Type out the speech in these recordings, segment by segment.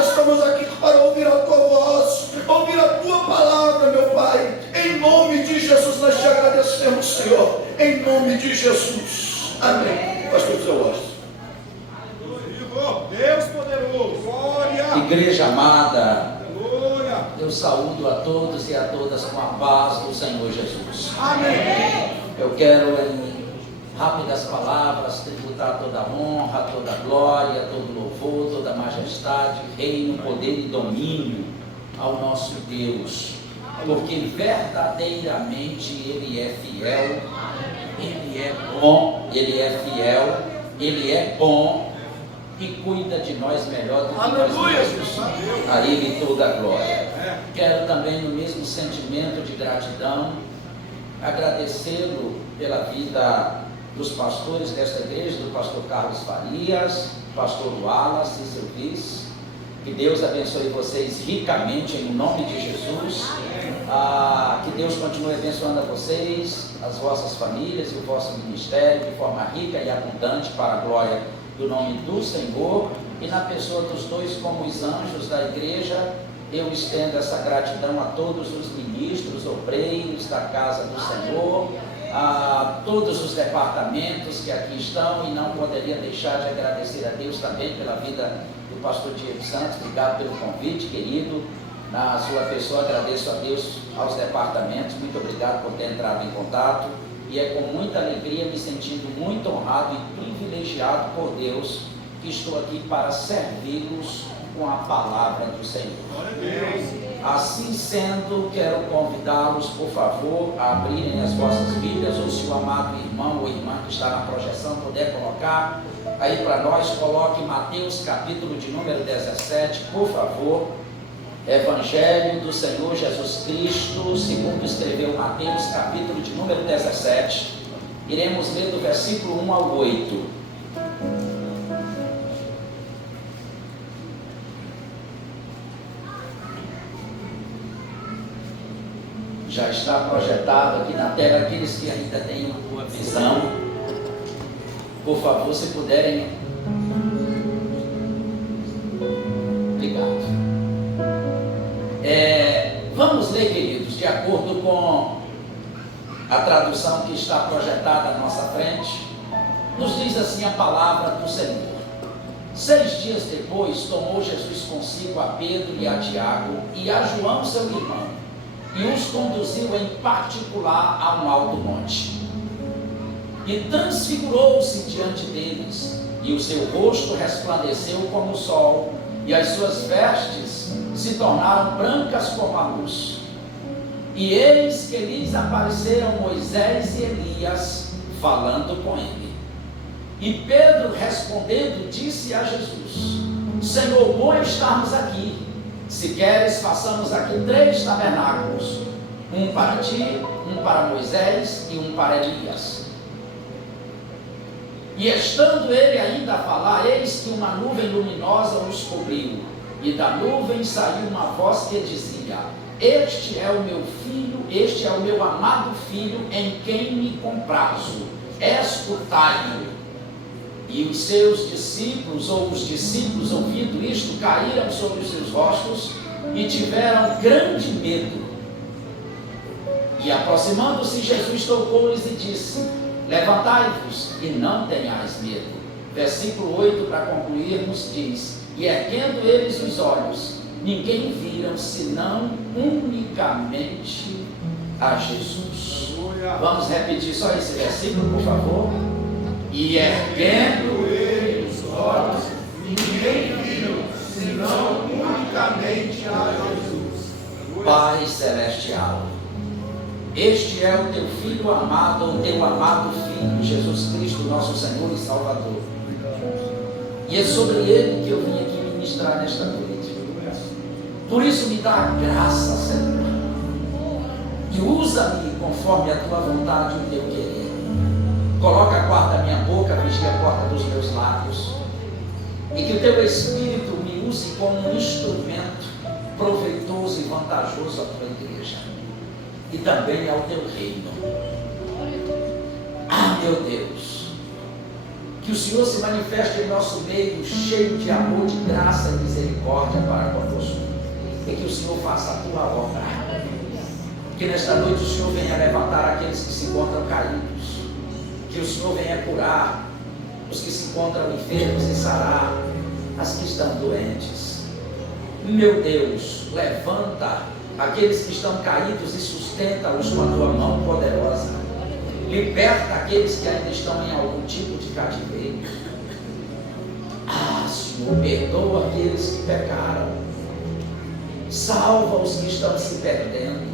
estamos aqui para ouvir a tua voz, ouvir a tua palavra, meu Pai. Em nome de Jesus nós te agradecemos, Senhor. Em nome de Jesus. Amém. Pastor José Washington. Deus poderoso. Glória. Igreja amada, Glória. eu saúdo a todos e a todas com a paz do Senhor Jesus. Amém. Eu quero em rápidas palavras tributar toda a honra, toda a glória, todo louvor, toda a majestade, reino, poder e domínio ao nosso Deus, porque verdadeiramente Ele é fiel, Ele é bom, Ele é fiel, Ele é bom e cuida de nós melhor do que nós mesmos. A Ele toda a glória. Quero também, no mesmo sentimento de gratidão, agradecê-lo pela vida dos pastores desta igreja, do pastor Carlos Farias, pastor Wallace e seu vice. Que Deus abençoe vocês ricamente em nome de Jesus. Que Deus continue abençoando a vocês, as vossas famílias e o vosso ministério de forma rica e abundante para a glória do nome do Senhor. E na pessoa dos dois como os anjos da igreja, eu estendo essa gratidão a todos os ministros, obreiros da casa do Senhor, a todos os departamentos que aqui estão, e não poderia deixar de agradecer a Deus também pela vida do pastor Diego Santos. Obrigado pelo convite, querido. Na sua pessoa agradeço a Deus, aos departamentos, muito obrigado por ter entrado em contato, e é com muita alegria, me sentindo muito honrado e privilegiado por Deus, que estou aqui para servi-los com a palavra do Senhor. Assim sendo, quero convidá-los, por favor, a abrirem as vossas Bíblias, ou se o amado irmão ou irmã que está na projeção puder colocar aí para nós, coloque Mateus capítulo de número 17, por favor. Evangelho do Senhor Jesus Cristo, segundo escreveu Mateus capítulo de número 17. Iremos ler do versículo 1 ao 8. Já está projetado aqui na tela, aqueles que ainda têm uma boa visão, por favor, se puderem. Obrigado. Vamos ler, queridos, de acordo com a tradução que está projetada à nossa frente. Nos diz assim a palavra do Senhor: 6 dias depois, tomou Jesus consigo a Pedro e a Tiago e a João, seu irmão, e os conduziu em particular a um alto monte. E transfigurou-se diante deles, e o seu rosto resplandeceu como o sol, e as suas vestes se tornaram brancas como a luz. E eis que lhes apareceram Moisés e Elias, falando com ele. E Pedro, respondendo, disse a Jesus: Senhor, bom estarmos aqui. Se queres, façamos aqui 3 tabernáculos, um para ti, um para Moisés e um para Elias. E estando ele ainda a falar, eis que uma nuvem luminosa os cobriu, e da nuvem saiu uma voz que dizia: Este é o meu filho, este é o meu amado filho, em quem me comprazo, escutai-o. E os seus discípulos, ou os discípulos, ouvindo isto, caíram sobre os seus rostos e tiveram grande medo. E aproximando-se, Jesus tocou-lhes e disse: Levantai-vos e não tenhais medo. Versículo 8, para concluirmos, diz: E erguendo eles os olhos, ninguém viram senão unicamente a Jesus. Vamos repetir só esse versículo, por favor. E erguendo eles os olhos, ninguém viram senão unicamente a Jesus. Pai Celestial, este é o teu Filho amado, o teu amado Filho, Jesus Cristo, nosso Senhor e Salvador. E é sobre ele que eu vim aqui ministrar nesta noite. Por isso me dá graça, Senhor, e usa-me conforme a tua vontade e o teu querer. Coloca a guarda da minha boca, vigia a porta dos meus lábios, e que o teu Espírito me use como um instrumento proveitoso e vantajoso à tua igreja e também ao teu reino. Meu Deus, Que o Senhor se manifeste em nosso meio, cheio de amor, de graça e misericórdia para conosco. E que o Senhor faça a tua obra. Que nesta noite o Senhor venha levantar aqueles que se encontram caídos. Que o Senhor venha curar os que se encontram enfermos e sarar as que estão doentes. Meu Deus, levanta aqueles que estão caídos e sustenta-os com a tua mão poderosa. Liberta aqueles que ainda estão em algum tipo de cativeiro. Ah, Senhor, perdoa aqueles que pecaram. Salva os que estão se perdendo.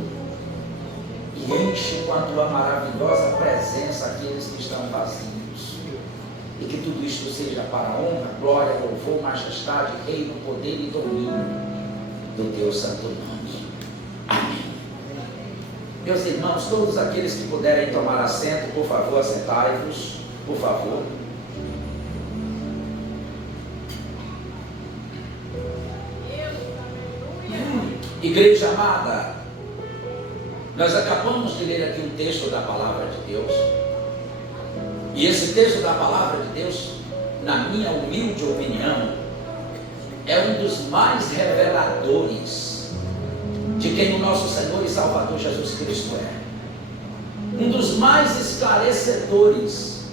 E enche com a tua maravilhosa presença aqueles que estão vazios. E que tudo isto seja para a honra, glória, louvor, majestade, reino, poder e domínio do teu santo nome. Amém. Meus irmãos, todos aqueles que puderem tomar assento, por favor, assentai-vos, por favor. Igreja amada, nós acabamos de ler aqui um texto da palavra de Deus. E esse texto da palavra de Deus, na minha humilde opinião, é um dos mais reveladores de quem o nosso Senhor e Salvador Jesus Cristo é. Um dos mais esclarecedores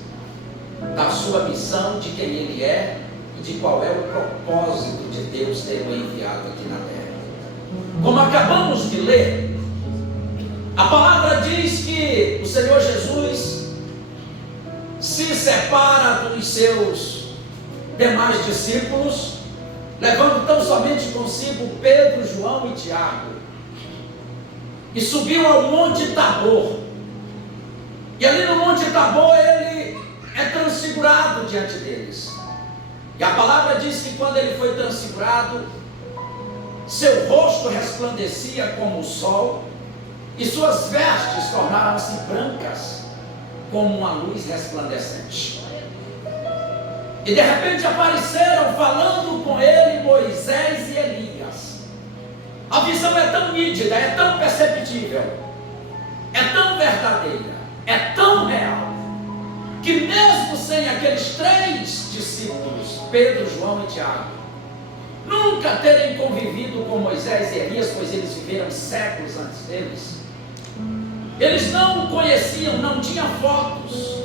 da sua missão, de quem Ele é e de qual é o propósito de Deus ter o enviado aqui na terra. Como acabamos de ler, a palavra diz que o Senhor Jesus se separa dos seus demais discípulos, levando tão somente consigo Pedro, João e Tiago, e subiu ao Monte Tabor. E ali no Monte Tabor ele é transfigurado diante deles. E a palavra diz que quando ele foi transfigurado, seu rosto resplandecia como o sol, e suas vestes tornaram-se brancas como uma luz resplandecente. E de repente apareceram falando com ele Moisés e Elias. A visão é tão nítida, é tão perceptível, é tão verdadeira, é tão real, que mesmo sem aqueles 3 discípulos, Pedro, João e Tiago, nunca terem convivido com Moisés e Elias, pois eles viveram séculos antes deles, eles não conheciam, não tinham fotos,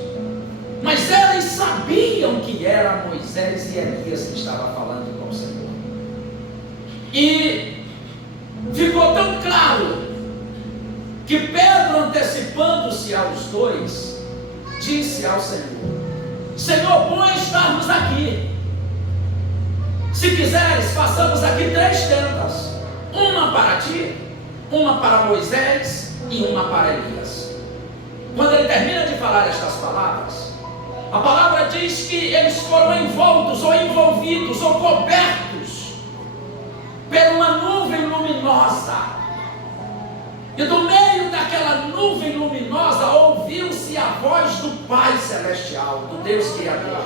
mas eles sabiam que era Moisés e Elias que estava falando com o Senhor. E ficou tão claro que Pedro, antecipando-se aos 2, disse ao Senhor: Senhor, bom é estarmos aqui. Se quiseres, façamos aqui 3 tendas, uma para ti, uma para Moisés e uma para Elias. Quando ele termina de falar estas palavras, a palavra diz que eles foram envoltos, ou envolvidos, ou cobertos por uma nuvem luminosa. E do meio daquela nuvem luminosa ouviu-se a voz do Pai Celestial, do Deus Criador.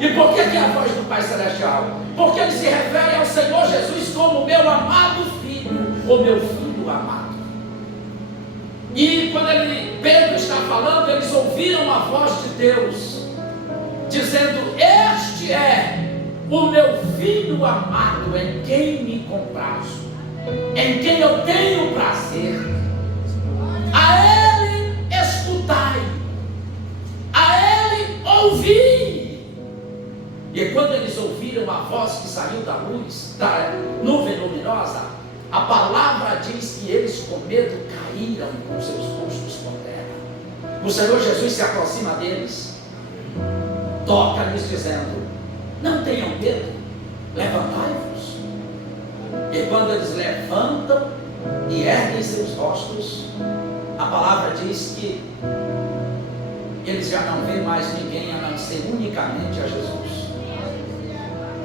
E por que é a voz do Pai Celestial? Porque ele se refere ao Senhor Jesus como meu amado Filho, ou meu Filho amado. E quando Pedro está falando, eles ouviram a voz de Deus, dizendo: este é o meu Filho amado, em quem me comprazo, em quem eu tenho prazer. A Ele escutai, a Ele ouvi. E quando eles ouviram a voz que saiu da luz, da nuvem luminosa, a palavra diz que eles com medo caíram com seus rostos por terra. O Senhor Jesus se aproxima deles, toca-lhes dizendo: não tenham medo, levantai-vos. E quando eles levantam e erguem seus rostos, a palavra diz que eles já não veem mais ninguém a não ser unicamente a Jesus.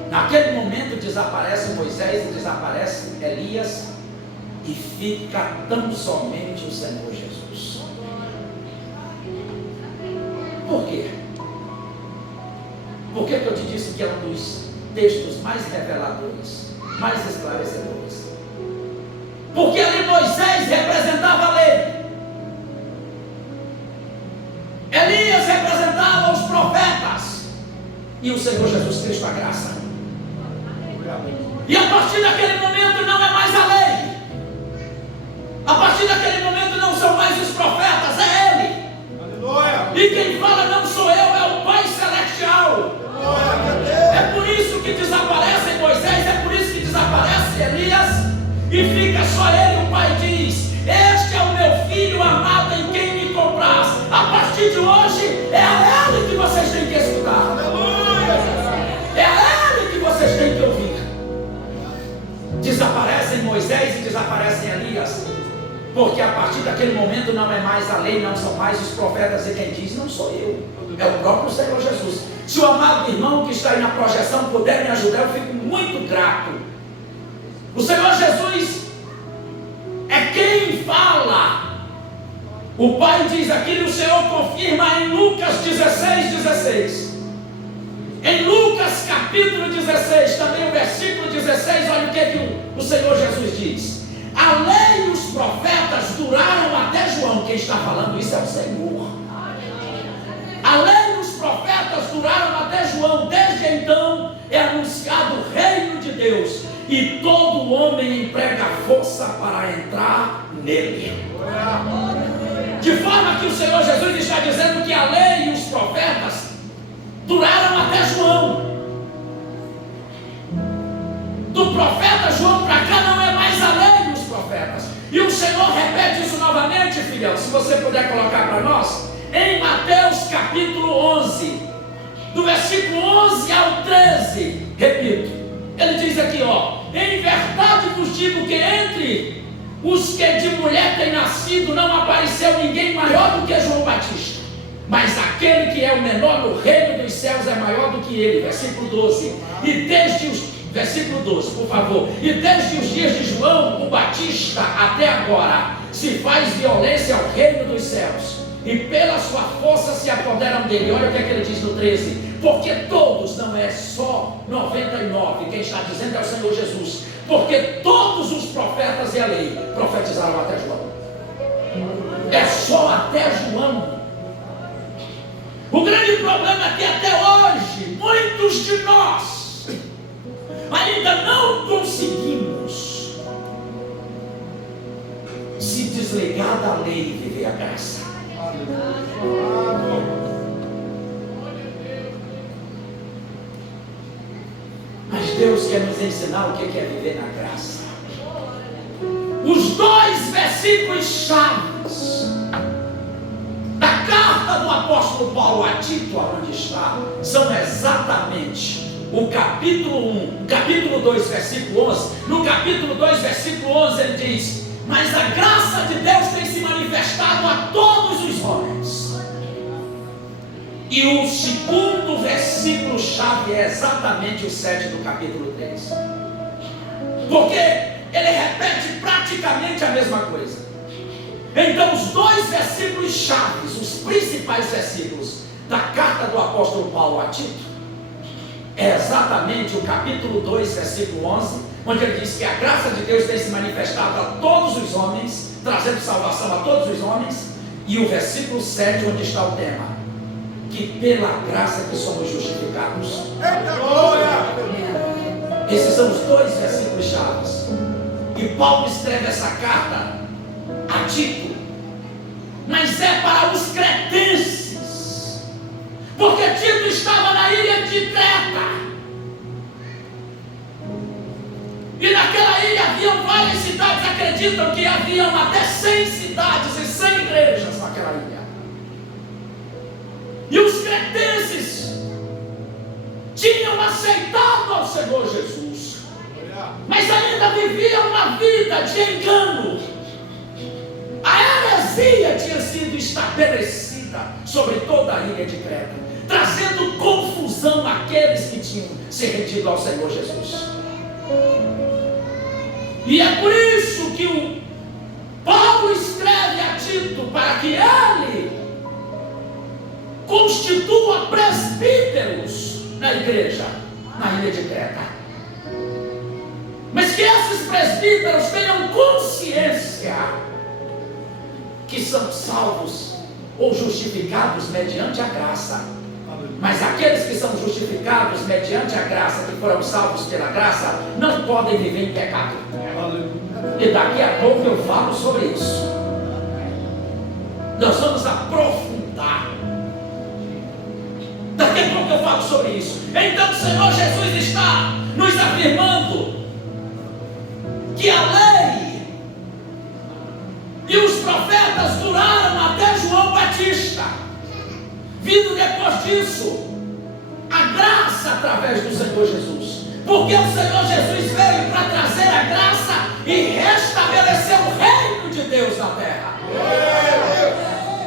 Naquele momento desaparece Moisés e desaparece Elias, e fica tão somente o Senhor Jesus. Por quê? Por que eu te disse que é um dos textos mais reveladores, mais esclarecedores? Porque ali Moisés representava a lei, Elias representava os profetas, e o Senhor Jesus Cristo a graça. E a partir daquele momento não é mais a lei. A partir daquele momento não são mais os profetas, é Ele. Aleluia. E quem fala não sou eu, é o Pai Celestial. É por isso que desaparece Moisés, é por isso que desaparece Elias, e fica só ele. O Pai diz: este é o meu filho amado em quem me compraz. A partir de hoje é a Ele que vocês têm que escutar. É a Ele que vocês têm que ouvir. Desaparecem Moisés e desaparecem Elias, porque a partir daquele momento não é mais a lei, não são mais os profetas, e quem diz não sou eu, é o próprio Senhor Jesus. Se o amado irmão que está aí na projeção puder me ajudar, eu fico muito grato. O Senhor Jesus é quem fala. O Pai diz aquilo, o Senhor confirma em Lucas 16:16. Em Lucas capítulo 16, também o versículo 16, olha o que o Senhor Jesus diz: a lei e os profetas duraram até João. Quem está falando isso é o Senhor. A lei e os profetas duraram até João. Desde então é anunciado o reino de Deus, e todo homem emprega força para entrar nele. De forma que o Senhor Jesus está dizendo que a lei e os profetas duraram até João. Do profeta João para cá não é mais a lei e os profetas. E o Senhor repete isso novamente, filhão, se você puder colocar para nós, em Mateus capítulo 11, do versículo 11 ao 13, repito, ele diz aqui, ó: em verdade vos digo que entre os que de mulher têm nascido não apareceu ninguém maior do que João Batista, mas aquele que é o menor no reino dos céus é maior do que ele. Versículo 12. Versículo 12, por favor. E desde os dias de João o Batista até agora se faz violência ao reino dos céus, e pela sua força se apoderam dele. Olha o que é que ele diz no 13: porque todos, não é só 99, quem está dizendo é o Senhor Jesus, porque todos os profetas e a lei profetizaram até João. É só até João. O grande problema é que até hoje muitos de nós ainda não conseguimos se desligar da lei e viver a graça. Mas Deus quer nos ensinar o que é viver na graça. Os dois versículos chaves da carta do apóstolo Paulo a Tito, onde está, são exatamente o capítulo 1, capítulo 2, versículo 11. No capítulo 2, versículo 11, ele diz: mas a graça de Deus tem se manifestado a todos os homens. E o segundo versículo chave é exatamente o 7 do capítulo 3, porque ele repete praticamente a mesma coisa. Então os dois versículos chaves, os principais versículos da carta do apóstolo Paulo a Tito, é exatamente o capítulo 2, versículo 11, onde ele diz que a graça de Deus tem se manifestado a todos os homens, trazendo salvação a todos os homens, e o versículo 7, onde está o tema: que pela graça que somos justificados. Esses são os dois versículos chaves. E Paulo escreve essa carta a Tito, mas é para os cretenses, porque Tito estava na ilha de Creta, e naquela ilha haviam várias cidades. Acreditam que haviam até 100 cidades e 100 igrejas naquela ilha. E os cretenses tinham aceitado ao Senhor Jesus, mas ainda viviam uma vida de engano. A heresia tinha sido estabelecida sobre toda a ilha de Creta, trazendo confusão àqueles que tinham se rendido ao Senhor Jesus. E é por isso que o Paulo escreve a Tito para que ele constitua presbíteros na igreja, na ilha de Creta. Mas que esses presbíteros tenham consciência que são salvos ou justificados mediante a graça, Mas aqueles que são justificados mediante a graça, que foram salvos pela graça, não podem viver em pecado. E daqui a pouco eu falo sobre isso. Nós vamos aprofundar. Daqui a pouco eu falo sobre isso. Então o Senhor Jesus está nos afirmando que a lei e os profetas duraram até João Batista. Vindo depois disso a graça através do Senhor Jesus, porque o Senhor Jesus veio para trazer a graça e restabelecer o reino de Deus na terra.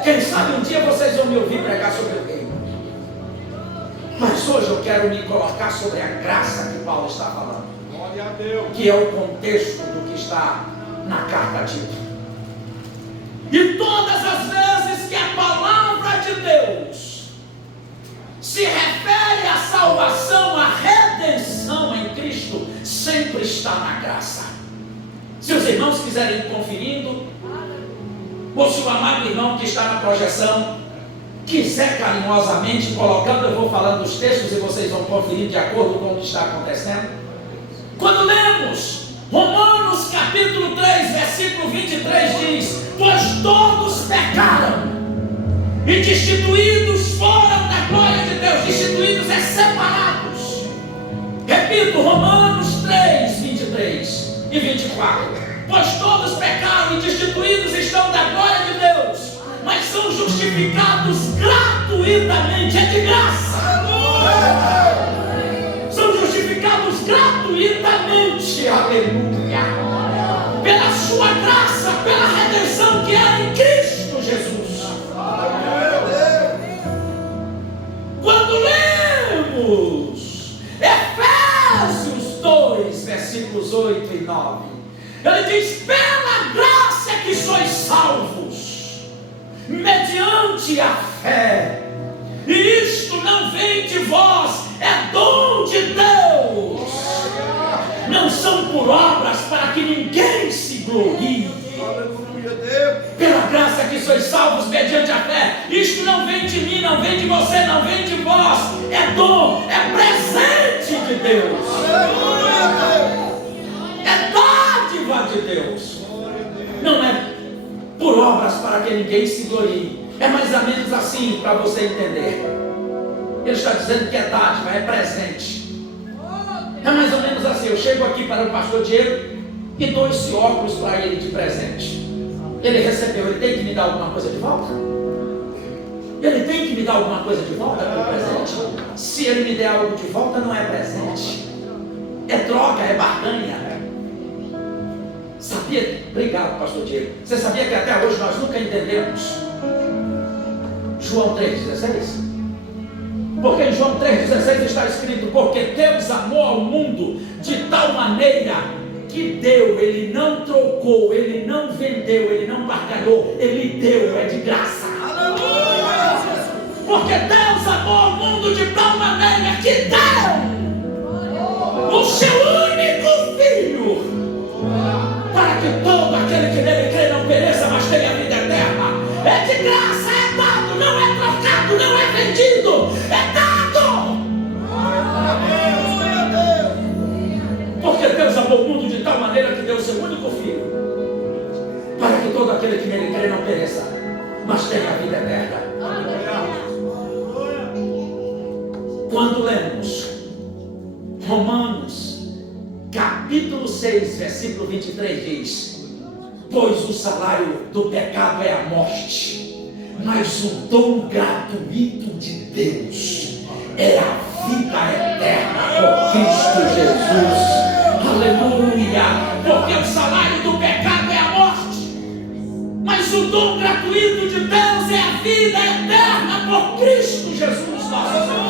Quem sabe um dia vocês vão me ouvir pregar sobre o reino, mas hoje eu quero me colocar sobre a graça que Paulo está falando, Glória a Deus. que é o contexto do que está na carta a Tito. E todas as vezes que a palavra de Deus se refere à salvação, à redenção em Cristo, sempre está na graça. Se os irmãos quiserem ir conferindo, ou se o amado irmão que está na projeção quiser carinhosamente colocando, eu vou falando os textos e vocês vão conferir de acordo com o que está acontecendo. Quando lemos Romanos capítulo 3, versículo 23 diz: pois todos pecaram e destituídos foram da glória de Deus. Destituídos é separados. Repito, Romanos 3, 23 e 24. Pois todos pecaram e destituídos estão da glória de Deus, mas são justificados gratuitamente, é de graça. São justificados gratuitamente, aleluia, pela sua graça, pela redenção que há em Cristo Jesus. Quando lemos Efésios 2, versículos 8 e 9, ele diz: pela graça que sois salvos, mediante a fé, e isto não vem de vós, é dom de Deus, não são por obras, para que ninguém se glorie. Pela graça que sois salvos mediante a fé, isto não vem de mim, não vem de você, não vem de vós, é dom, é presente de Deus, é dádiva de Deus, não é por obras para que ninguém se glorie. É mais ou menos assim, para você entender. Ele está dizendo que é dádiva, é presente. É mais ou menos assim: eu chego aqui para o pastor Diego e dou esse óculos para ele de presente. Ele recebeu, ele tem que me dar alguma coisa de volta? Ele tem que me dar alguma coisa de volta por presente? Se ele me der algo de volta, não é presente, é troca, é barganha. Sabia? Obrigado, pastor Diego. Você sabia que até hoje nós nunca entendemos João 3,16? Porque em João 3,16 está escrito: porque Deus amou ao mundo de tal maneira que deu, ele não trocou, ele não vendeu, ele não barganhou, ele deu, é de graça. Aleluia! Porque Deus amou ao mundo de tal maneira que deu o seu único filho, para que todo aquele que nele crê não pereça, mas tenha vida eterna. É de graça, é dado, não é trocado, não é vendido, é dado. Porque Deus amou o mundo de tal maneira que deu o seu único filho, para que todo aquele que nele crê não pereça, mas tenha a vida eterna. Quando lemos Romanos capítulo 6, versículo 23 diz: pois o salário do pecado é a morte, mas o dom gratuito de Deus é a vida eterna por Cristo Jesus. Aleluia! Porque o salário do pecado é a morte, mas o dom gratuito de Deus é a vida eterna por Cristo Jesus nosso Senhor.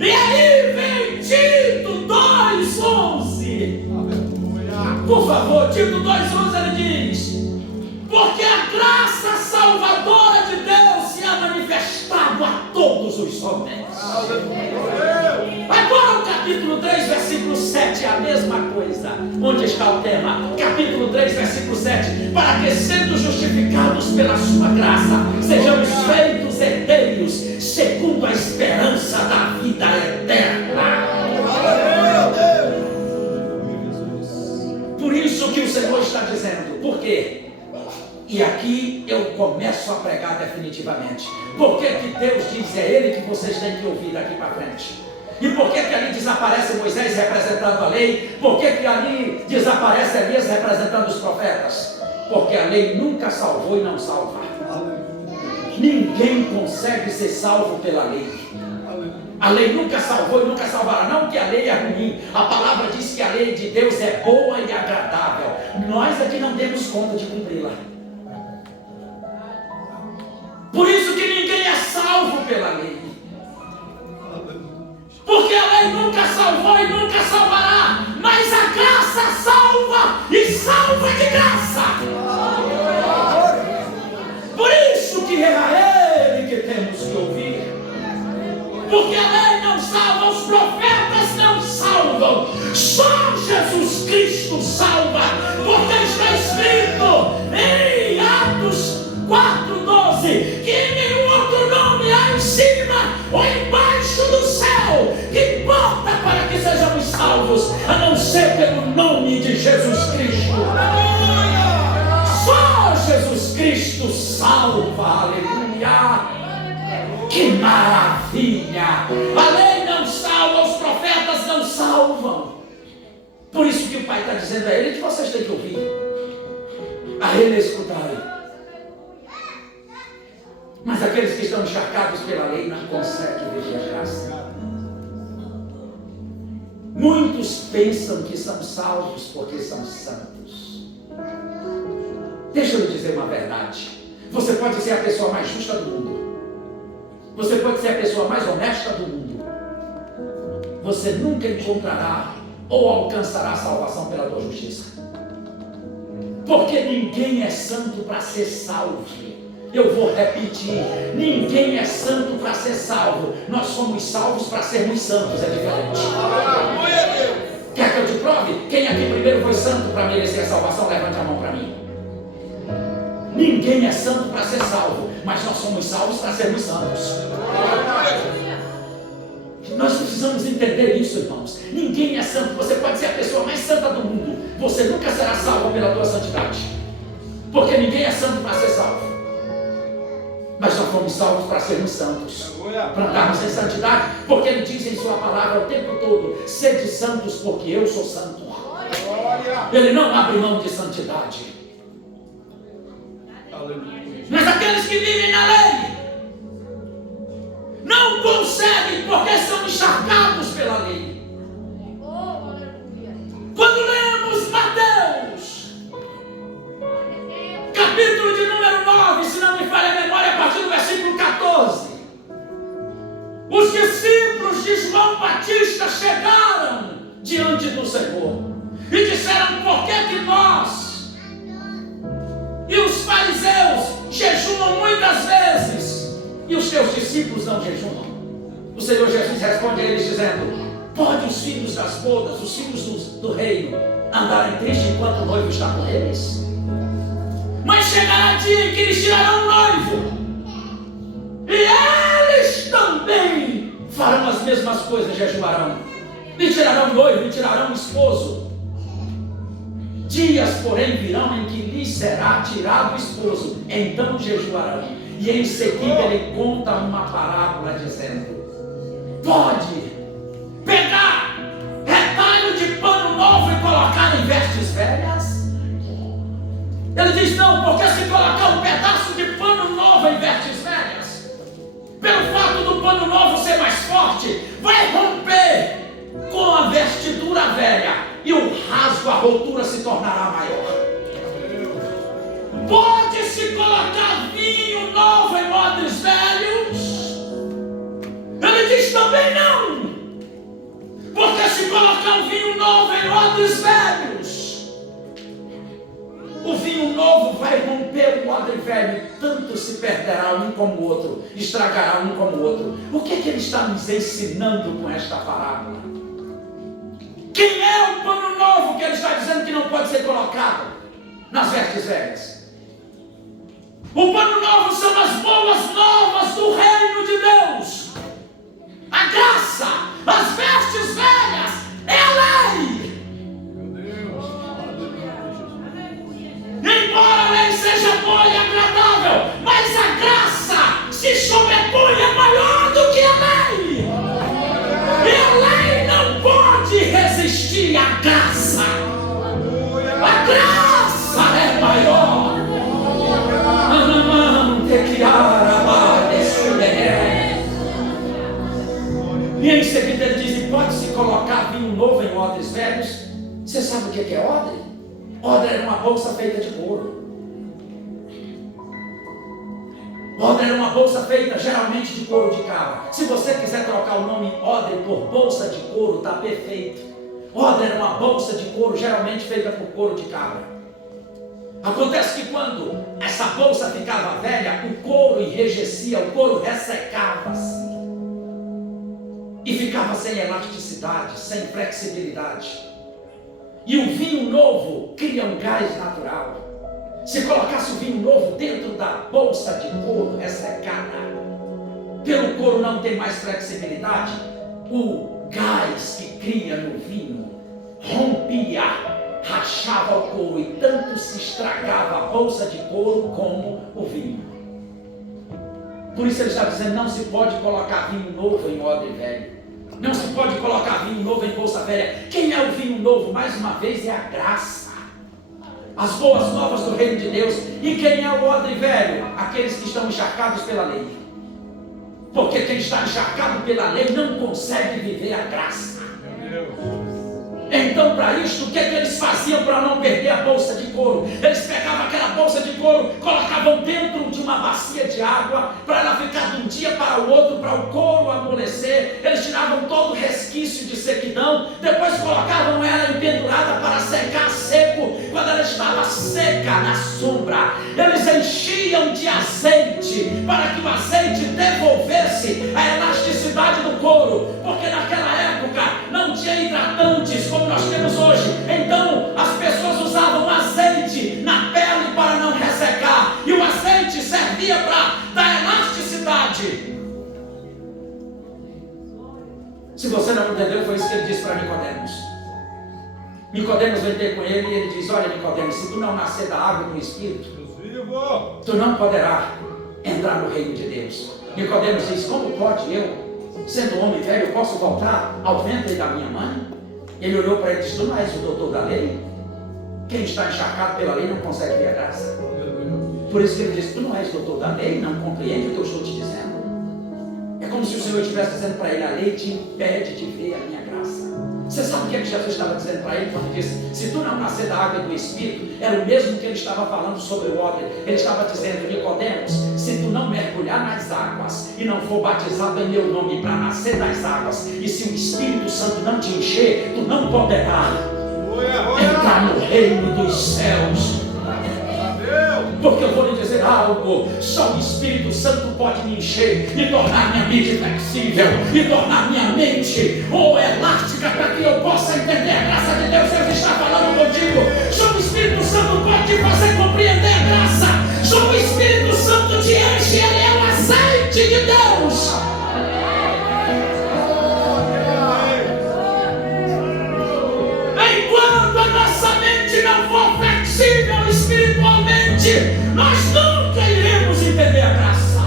E aí vem Tito 2,11. Por favor, Tito 2,11, ele diz: porque a graça salvadora de Deus se ha manifestado a todos os homens. Agora o capítulo 3, versículo 7 é a mesma coisa. Onde está o tema? Capítulo 3, versículo 7: para que, sendo justificados pela sua graça, sejamos feitos herdeiros só pregar definitivamente? Por que que Deus diz, é Ele que vocês têm que ouvir daqui para frente? E por que que ali desaparece Moisés representando a lei? Por que que ali desaparece Elias representando os profetas? Porque a lei nunca salvou e não salva. Ninguém consegue ser salvo pela lei. A lei nunca salvou e nunca salvará. Não que a lei é ruim. A palavra diz que a lei de Deus é boa e agradável. Nós aqui não temos conta de cumpri-la. Por isso que ninguém é salvo pela lei. Porque a lei nunca salvou e nunca salvará. Mas a graça salva e salva de graça. Por isso que é a Ele que temos que ouvir. Porque a lei não salva, os profetas não salvam. Só Jesus Cristo salva. Porque está escrito em Atos 4:12 que nenhum outro nome há em cima ou embaixo do céu que importa para que sejamos salvos, a não ser pelo nome de Jesus Cristo. Só Jesus Cristo salva. Aleluia. Que maravilha! A lei não salva, os profetas não salvam. Por isso que o Pai está dizendo a Ele que vocês têm que ouvir, a Ele escutarem. Mas aqueles que estão encharcados pela lei não conseguem viver a graça. Muitos pensam que são salvos porque são santos. Deixa eu lhe dizer uma verdade. Você pode ser a pessoa mais justa do mundo. Você pode ser a pessoa mais honesta do mundo. Você nunca encontrará ou alcançará a salvação pela tua justiça. Porque ninguém é santo para ser salvo. Eu vou repetir. Ninguém é santo para ser salvo. Nós somos salvos para sermos santos. É diferente. Quer que eu te prove? Quem aqui primeiro foi santo para merecer a salvação? Levante a mão para mim. Ninguém é santo para ser salvo, mas nós somos salvos para sermos santos. Nós precisamos entender isso, irmãos. Ninguém é santo. Você pode ser a pessoa mais santa do mundo, você nunca será salvo pela tua santidade, porque ninguém é santo para ser salvo. Mas nós fomos salvos para sermos santos, para andarmos em santidade, porque Ele diz em Sua palavra o tempo todo: sede santos, porque eu sou santo. Ele não abre mão de santidade. Mas aqueles que vivem na lei não conseguem, porque são encharcados pela lei. Quando lemos Mateus, capítulo de número 9, se não me falha a memória, a partir do versículo 14, os discípulos de João Batista chegaram diante do Senhor e disseram: por que nós e os fariseus jejuam muitas vezes e os teus discípulos não jejuam? O Senhor Jesus responde a eles dizendo: pode os filhos das bodas, os filhos do reino, andarem tristes enquanto o noivo está com eles? Mas chegará dia em que eles tirarão o noivo, e eles também farão as mesmas coisas, jejuarão, e tirarão o noivo, e tirarão o esposo. Dias, porém, virão em que lhes será tirado o esposo, então jejuarão. E em seguida Ele conta uma parábola dizendo: pode pegar retalho de pano novo e colocar em vestes velhas? Ele diz: não, porque se colocar um pedaço de pano novo em vestes velhas, pelo fato do pano novo ser mais forte, vai romper com a vestidura velha, e o rasgo, a rotura se tornará maior. Pode-se colocar vinho novo em odres velhos? Ele diz também não, porque se colocar um vinho novo em odres velhos, o vinho novo vai romper o odre velho, tanto se perderá um como o outro, estragará um como o outro. O que ele está nos ensinando com esta parábola? Quem é o pano novo que ele está dizendo que não pode ser colocado nas vestes velhas? O pano novo são as boas novas do reino de Deus, a graça. As vestes velhas é a lei. Embora a lei seja boa e agradável, mas a E em seguida ele diz: e pode-se colocar vinho novo em odres velhos? Você sabe o que é odre? Odre era uma bolsa feita de couro. Odre era uma bolsa feita geralmente de couro de cabra. Se você quiser trocar o nome odre por bolsa de couro, está perfeito. Odre era uma bolsa de couro geralmente feita por couro de cabra. Acontece que quando essa bolsa ficava velha, o couro enrijecia, o couro ressecava-se e ficava sem elasticidade, sem flexibilidade. E o vinho novo cria um gás natural. Se colocasse o vinho novo dentro da bolsa de couro ressecada, pelo couro não ter mais flexibilidade, o gás que cria no vinho rompia, rachava o couro e tanto se estragava a bolsa de couro como o vinho. Por isso ele está dizendo: não se pode colocar vinho novo em odre velho. Não se pode colocar vinho novo em bolsa velha. Quem é o vinho novo? Mais uma vez é a graça, as boas novas do reino de Deus. E quem é o odre velho? Aqueles que estão encharcados pela lei. Porque quem está encharcado pela lei não consegue viver a graça. Então, para isto, o que eles faziam para não perder a bolsa de couro? Eles pegavam aquela bolsa de couro, colocavam dentro de uma bacia de água, para ela ficar de um dia para o outro, para o couro amolecer. Eles tiravam todo o resquício de sequidão, depois colocavam ela empendurada para secar seco. Quando ela estava seca na sombra, eles enchiam de azeite, para que o azeite devolvesse a elasticidade do couro, porque naquela época não tinha hidratantes como nós temos hoje. Então as pessoas usavam azeite na pele para não ressecar, e o azeite servia para dar elasticidade. Se você não entendeu, foi isso que ele disse para Nicodemos. Nicodemos veio ter com ele e ele diz: olha, Nicodemos, se tu não nascer da água e do Espírito, tu não poderás entrar no reino de Deus. Nicodemos diz: como pode eu, sendo homem velho, eu posso voltar ao ventre da minha mãe? Ele olhou para ele e disse: tu não és o doutor da lei? Quem está encharcado pela lei não consegue ver a graça. Por isso que ele disse: tu não és doutor da lei, não compreende o que eu estou te dizendo. É como se o Senhor estivesse dizendo para ele: a lei te impede de ver a minha graça. Você sabe o que Jesus estava dizendo para ele quando disse: se tu não nascer da água e do Espírito? Era o mesmo que ele estava falando sobre o odre. Ele estava dizendo: Nicodemos, se tu não mergulhar nas águas e não for batizado em meu nome para nascer das águas, e se o Espírito Santo não te encher, tu não poderás entrar no reino dos céus. Porque eu vou lhe dizer algo: só o Espírito Santo pode me encher e tornar minha mente flexível, e tornar minha mente elástica, para que eu possa entender a graça de Deus. Deus está falando contigo. Só o Espírito Santo pode te fazer compreender a graça. Só o Espírito Santo te enche. Ele é o azeite de Deus. Enquanto a nossa mente não for flexível espiritualmente, nós nunca iremos entender a graça.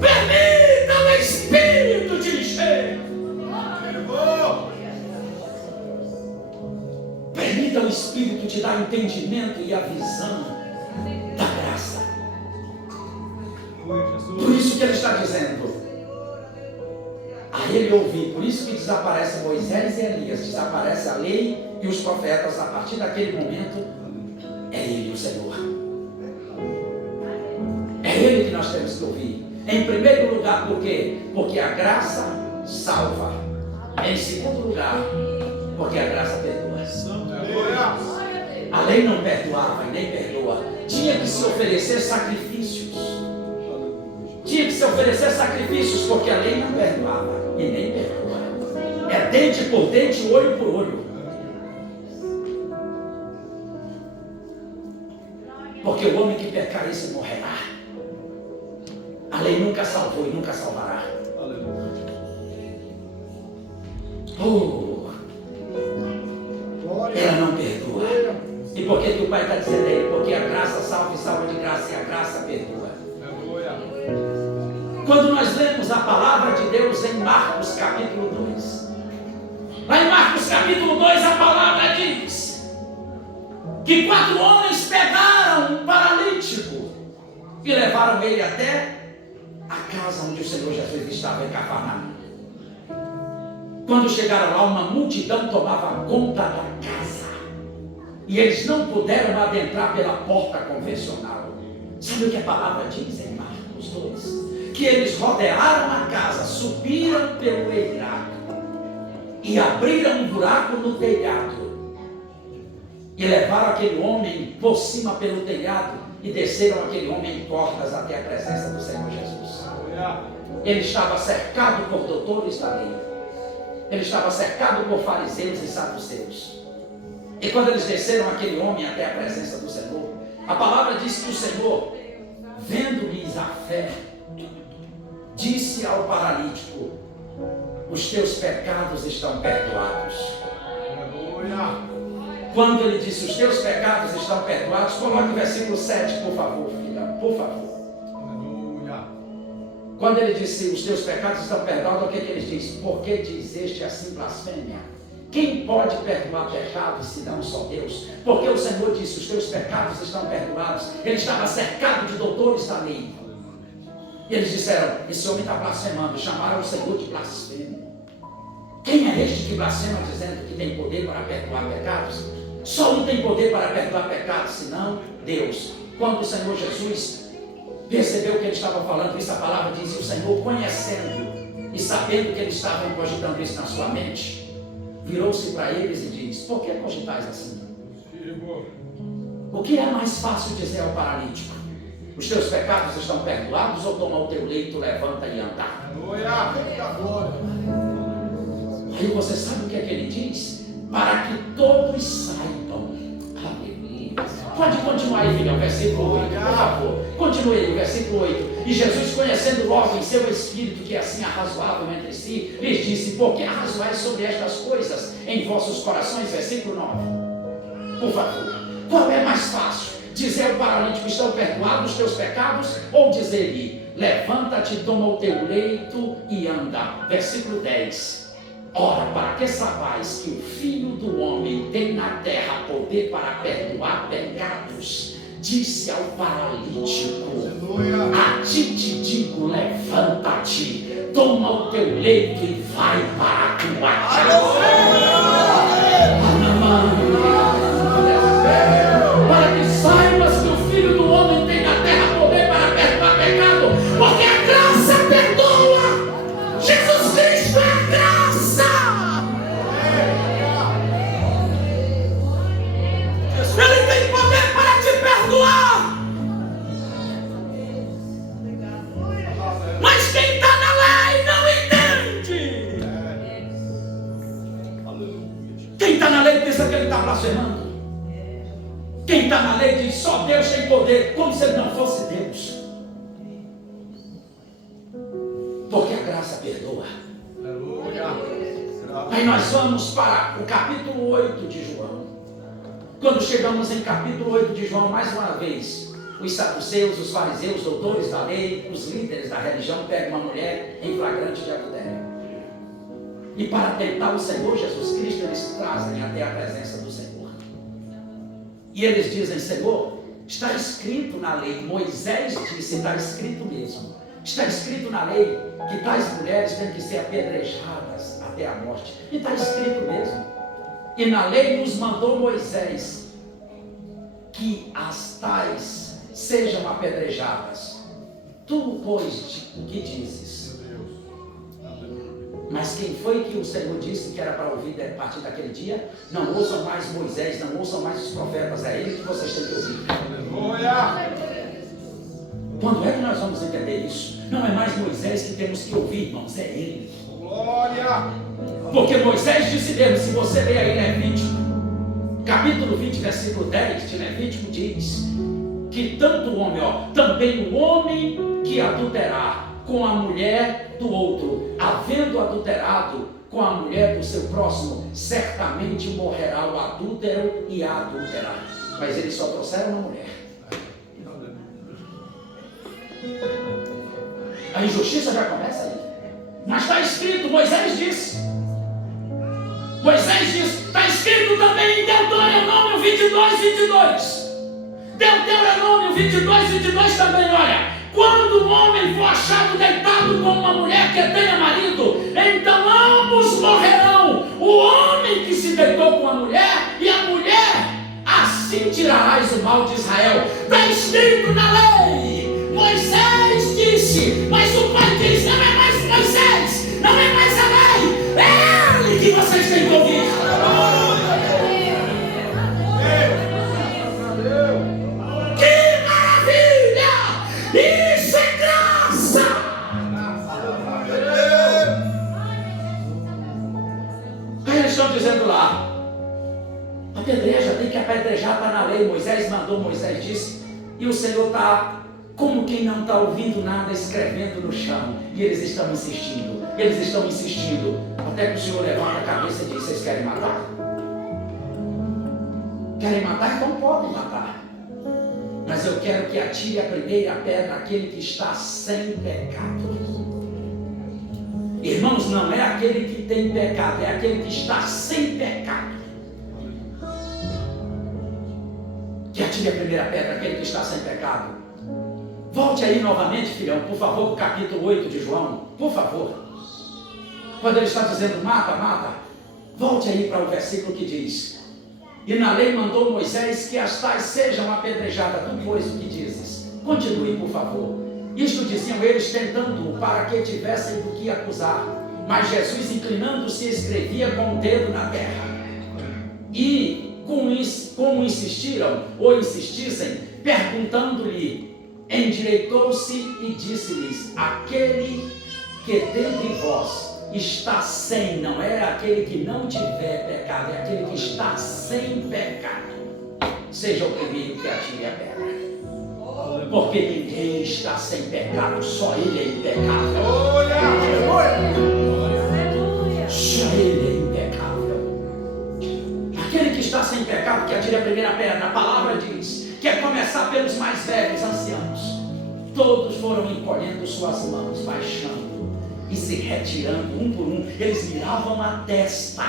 Permita o Espírito te encher. Permita o Espírito te dar entendimento e a visão da graça. Por isso que ele está dizendo: a ele ouvir. Por isso que desaparece Moisés e Elias, desaparece a lei e os profetas. A partir daquele momento, é ele o Senhor. É ele que nós temos que ouvir. Em primeiro lugar, por quê? Porque a graça salva. Em segundo lugar, porque a graça perdoa. A lei não perdoava e nem perdoa. Tinha que se oferecer sacrifícios. Tinha que se oferecer sacrifícios, porque a lei não perdoava e nem perdoa. É dente por dente, olho por olho. Porque o homem que pecar, esse morrerá. A lei nunca salvou e nunca salvará. Ela não perdoa. E por que o Pai está dizendo aí? Porque a graça salva e salva de graça, e a graça perdoa. Quando nós lemos a palavra de Deus em Marcos capítulo 2, lá em Marcos capítulo 2 a palavra diz que 4 homens pegaram um paralítico e levaram ele até a casa onde o Senhor Jesus estava em Cafarnaum. Quando chegaram lá, uma multidão tomava conta da casa. E eles não puderam adentrar pela porta convencional. Sabe o que a palavra diz em Marcos 2? Que eles rodearam a casa, subiram pelo eirado e abriram um buraco no telhado. E levaram aquele homem por cima pelo telhado e desceram aquele homem em cordas até a presença do Senhor Jesus. Ele estava cercado por doutores da lei. Ele estava cercado por fariseus e saduceus. E quando eles desceram aquele homem até a presença do Senhor, a palavra diz que o Senhor, vendo-lhes a fé, disse ao paralítico: os teus pecados estão perdoados. Quando ele disse os teus pecados estão perdoados, coloque o versículo 7, por favor, filha, por favor. Quando ele disse os teus pecados estão perdoados, o que ele diz? Porque dizeste assim blasfêmia? Quem pode perdoar pecados senão só Deus? Porque o Senhor disse os teus pecados estão perdoados. Ele estava cercado de doutores da lei. E eles disseram: esse homem está blasfemando. Chamaram o Senhor de blasfemo. Quem é este que blasfema dizendo que tem poder para perdoar pecados? Só um tem poder para perdoar pecados, senão Deus. Quando o Senhor Jesus percebeu que ele estava falando isso, a palavra diz: o Senhor, conhecendo e sabendo que eles estavam cogitando isso na sua mente, virou-se para eles e diz: por que cogitais assim? O que é mais fácil dizer ao paralítico? Os teus pecados estão perdoados, ou toma o teu leito, levanta e anda? Aí você sabe o que é que ele diz? Para que todos saibam. Aleluia. Pode continuar aí, filhão, versículo 8, por favor. Continue aí, versículo 8. E Jesus, conhecendo logo em seu espírito que assim arrazoavam entre si, lhes disse: por que arrazoais sobre estas coisas em vossos corações? Versículo 9. Por favor. Qual é mais fácil? Dizer ao paralítico: estão perdoados os teus pecados? Ou dizer-lhe: levanta-te, toma o teu leito e anda? Versículo 10. Ora, para que sabais que o Filho do Homem tem na terra poder para perdoar pecados, disse ao paralítico: a ti te digo, levanta-te, toma o teu leito e vai para a tua casa. Para que saibas que o Filho do Homem tem na terra poder para perdoar pecado, porque a graça perdoa. Jesus Cristo é a graça. Ele tem poder para te perdoar. Mas quem está na lei não entende. Quem está na lei pensa que ele está blasfemando. Quem está na lei diz: só Deus tem poder, como se ele não fosse Deus. Porque a graça perdoa. Aí nós vamos para o capítulo 8 de João. Quando chegamos em capítulo 8 de João, mais uma vez, os saduceus, os fariseus, doutores da lei, os líderes da religião pegam uma mulher em flagrante de adultério. E para tentar o Senhor Jesus Cristo, eles trazem até a presença do Senhor. E eles dizem: Senhor, está escrito na lei, Moisés disse, está escrito mesmo, está escrito na lei que tais mulheres têm que ser apedrejadas até a morte. E está escrito mesmo. E na lei nos mandou Moisés que as tais sejam apedrejadas. Tu, pois, o que dizes? Mas quem foi que o Senhor disse que era para ouvir a partir daquele dia? Não ouçam mais Moisés, não ouçam mais os profetas, é ele que vocês têm que ouvir. Quando é que nós vamos entender isso? Não é mais Moisés que temos que ouvir, irmãos, é ele. Glória! Porque Moisés disse mesmo, se você ler aí Levítico, capítulo 20, versículo 10 de Levítico, diz que tanto o homem, também o homem que adulterar com a mulher do outro, havendo adulterado com a mulher do seu próximo, certamente morrerá o adúltero e a adúltera. Mas eles só trouxeram uma mulher. A injustiça já começa aí. Mas está escrito, Moisés disse, está escrito também em Deuteronômio 22. Deuteronômio 22 também, olha, quando o homem for achado deitado com uma mulher que tenha marido, então ambos morrerão. O homem que se deitou com a mulher e a mulher, assim tirarás o mal de Israel. Está escrito na lei. Moisés disse, mas o pai diz, não é mais Moisés, não é mais a lei, é ele que vocês têm que ouvir. Que maravilha! Isso é graça! Aí eles estão dizendo lá, apedreja, tem que apedrejar, está na lei. Moisés mandou, Moisés disse, e o Senhor está como quem não está ouvindo nada, escrevendo no chão. E eles estão insistindo, até que o Senhor levanta a cabeça e diz, vocês querem matar? Querem matar? Então podem matar. Mas eu quero que atire a primeira pedra aquele que está sem pecado. Irmãos, não é aquele que tem pecado, é aquele que está sem pecado. Que atire a primeira pedra aquele que está sem pecado. Volte aí novamente, filhão, por favor, para o capítulo 8 de João, por favor. Quando ele está dizendo mata, mata, volte aí para o versículo que diz: e na lei mandou Moisés que as tais sejam apedrejadas. Tu, pois, o que dizes? Continue, por favor. Isto diziam eles, tentando-o, para que tivessem do que acusar. Mas Jesus, inclinando-se, escrevia com o dedo na terra. E, como insistiram, ou insistissem, perguntando-lhe, endireitou-se e disse-lhes: aquele que dentre vós está sem, não é aquele que não tiver pecado, é aquele que está sem pecado, seja o primeiro que atire a pedra. Porque ninguém está sem pecado, só ele é impecável. Só ele é impecável. Aquele que está sem pecado, que atire a primeira pedra. A palavra diz que é começar pelos mais velhos, anciãos. Todos foram encolhendo suas mãos, baixando e se retirando um por um. Eles miravam a testa.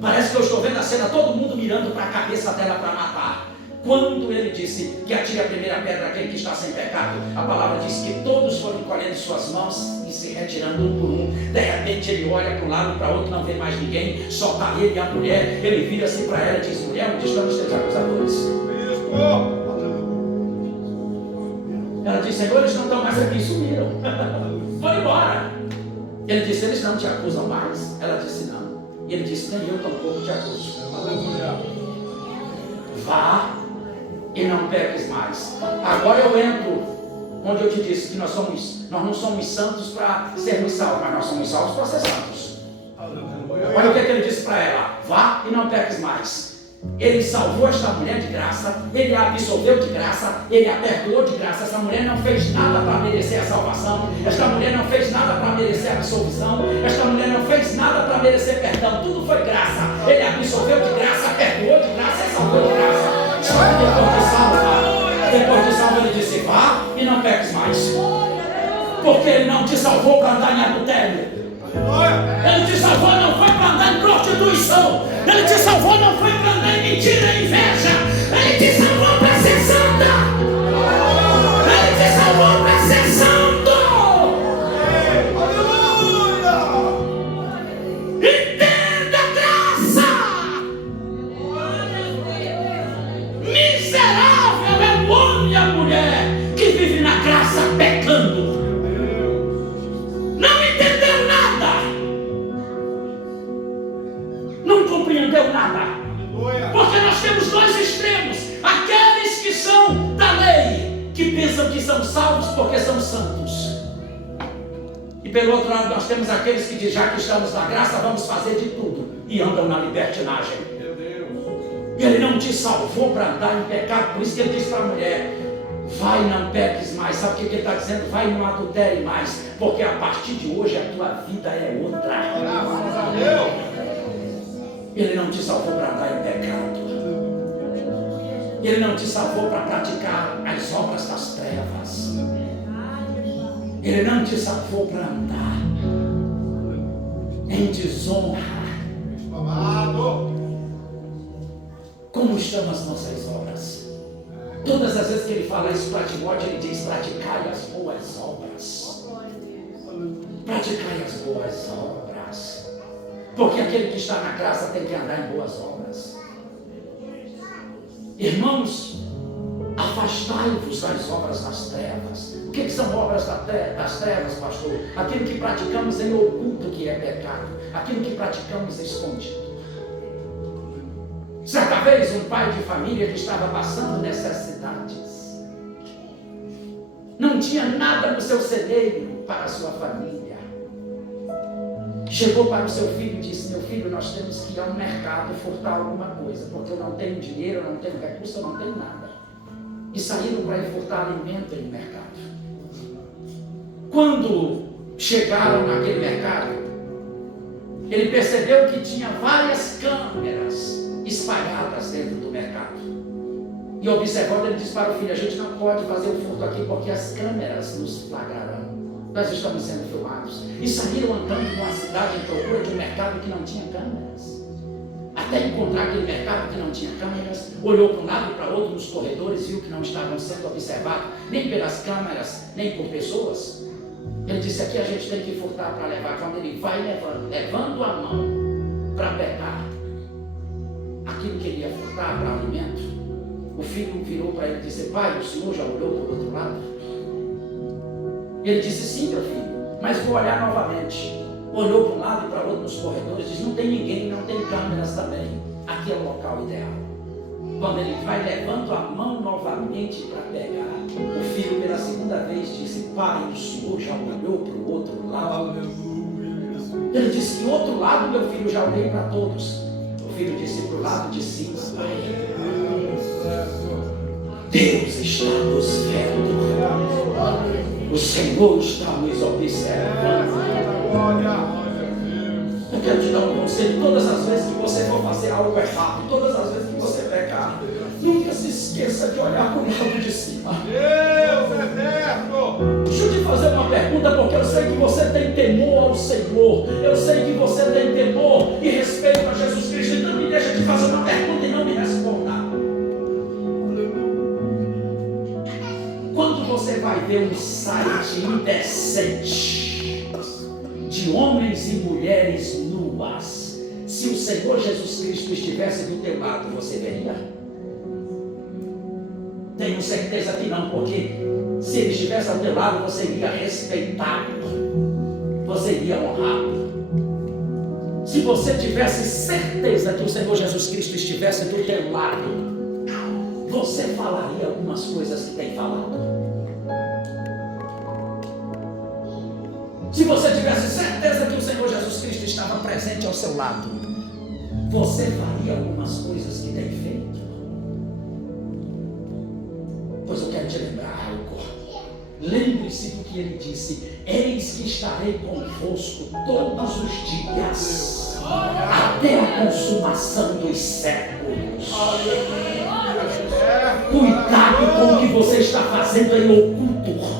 Parece que eu estou vendo a cena, todo mundo mirando para a cabeça dela para matar. Quando ele disse que atire a primeira pedra aquele que está sem pecado, a palavra diz que todos foram encolhendo suas mãos e se retirando um por um. De repente ele olha para um lado e para outro, não vê mais ninguém, só está ele e a mulher. Ele vira-se para ela e diz: mulher, onde estão os teus acusadores? Ela disse: Senhor, eles não estão mais aqui, sumiram, foram embora. Ele disse: eles não te acusam mais? Ela disse: não. E ele disse: nem eu tampouco te acuso. Vá e não peques mais. Agora eu entro onde eu te disse que nós não somos santos para sermos salvos, mas nós somos salvos para ser santos. Olha o que ele disse para ela: vá e não peques mais. Ele salvou esta mulher de graça, ele a absolveu de graça, ele a perdoou de graça. Essa mulher não fez nada para merecer a salvação, esta mulher não fez nada para merecer a absolvição, esta mulher não fez nada para merecer perdão, tudo foi graça. Ele a absolveu de graça, perdoou de graça e salvou de graça. Só que depois de salva, ele disse: vá e não peques mais. Porque ele não te salvou para andar em adultério, ele te salvou não foi para andar em prostituição, ele te salvou não foi para andar em mentira e inveja, ele te salvou para ser santa, ele te salvou para ser santo. Aleluia! Entenda a graça. Miserável é o homem e a mulher que vive na graça pecando. Não entendeu nada, não compreendeu nada, porque nós temos dois extremos: aqueles que são da lei, que pensam que são salvos porque são santos, e pelo outro lado nós temos aqueles que dizem: já que estamos na graça, vamos fazer de tudo, e andam na libertinagem. Ele não te salvou para andar em pecado, por isso que ele disse para a mulher: vai, não peques mais. Sabe o que ele está dizendo? Vai, não adultere mais, porque a partir de hoje a tua vida é outra. Ele não te salvou para andar em pecado, ele não te salvou para praticar as obras das trevas, ele não te salvou para andar em desonra. Como estão as nossas obras? Todas as vezes que ele fala isso para Timóteo, ele diz: praticai as boas obras. praticai as boas obras. Porque aquele que está na graça tem que andar em boas obras. Irmãos, afastai-vos das obras das trevas. O que são obras das trevas, pastor? Aquilo que praticamos em oculto, que é pecado. Aquilo que praticamos escondido. Certa vez, um pai de família que estava passando necessidades, não tinha nada no seu celeiro para a sua família. Chegou para o seu filho e disse: meu filho, nós temos que ir ao mercado furtar alguma coisa, porque eu não tenho dinheiro, eu não tenho recurso, eu não tenho nada. E saíram para ir furtar alimento no mercado. Quando chegaram naquele mercado, ele percebeu que tinha várias câmeras espalhadas dentro do mercado. E observando, ele disse para o filho: a gente não pode fazer o furto aqui porque as câmeras nos flagrarão. Nós estamos sendo filmados. E saíram andando numa cidade em procura de um mercado que não tinha câmeras. Até encontrar aquele mercado que não tinha câmeras, olhou para um lado e para outro nos corredores, viu que não estavam sendo observados nem pelas câmeras, nem por pessoas. Ele disse: aqui a gente tem que furtar para levar. Quando ele vai levando a mão para pegar aquilo que ele ia furtar para alimento, o filho virou para ele e disse: pai, o senhor já olhou para o outro lado? Ele disse: sim, meu filho, mas vou olhar novamente. Olhou para um lado e para outro nos corredores, disse: não tem ninguém, não tem câmeras também. Aqui é o local ideal. Quando ele vai levando a mão novamente para pegar, o filho pela segunda vez disse: pai, o senhor já olhou para o outro lado? Ele disse: que outro lado, meu filho? Já olhei para todos. O filho disse: para o lado de cima, pai. Deus está nos vendo. O Senhor está nos observando. Eu quero te dar um conselho: todas as vezes que você for fazer algo errado, todas as vezes que você pecar, nunca se esqueça de olhar para o lado de cima. Deus eterno! Deixa eu te fazer uma pergunta, porque eu sei que você tem temor ao Senhor. Eu sei que você tem temor e respeito a Jesus Cristo. Então me deixa te fazer uma pergunta e não me responda. Quando você vai ver um site indecente de homens e mulheres nuas, se o Senhor Jesus Cristo estivesse do teu lado, você veria? Tenho certeza que não, porque se ele estivesse ao teu lado, você iria respeitá-lo, você iria honrá-lo. Se você tivesse certeza que o Senhor Jesus Cristo estivesse do teu lado, você falaria algumas coisas que tem falado. Se você tivesse certeza que o Senhor Jesus Cristo estava presente ao seu lado, você faria algumas coisas que tem feito. Pois eu quero te lembrar algo. Lembre-se do que ele disse: eis que estarei convosco todos os dias, até a consumação dos séculos. Cuidado com o que você está fazendo em oculto.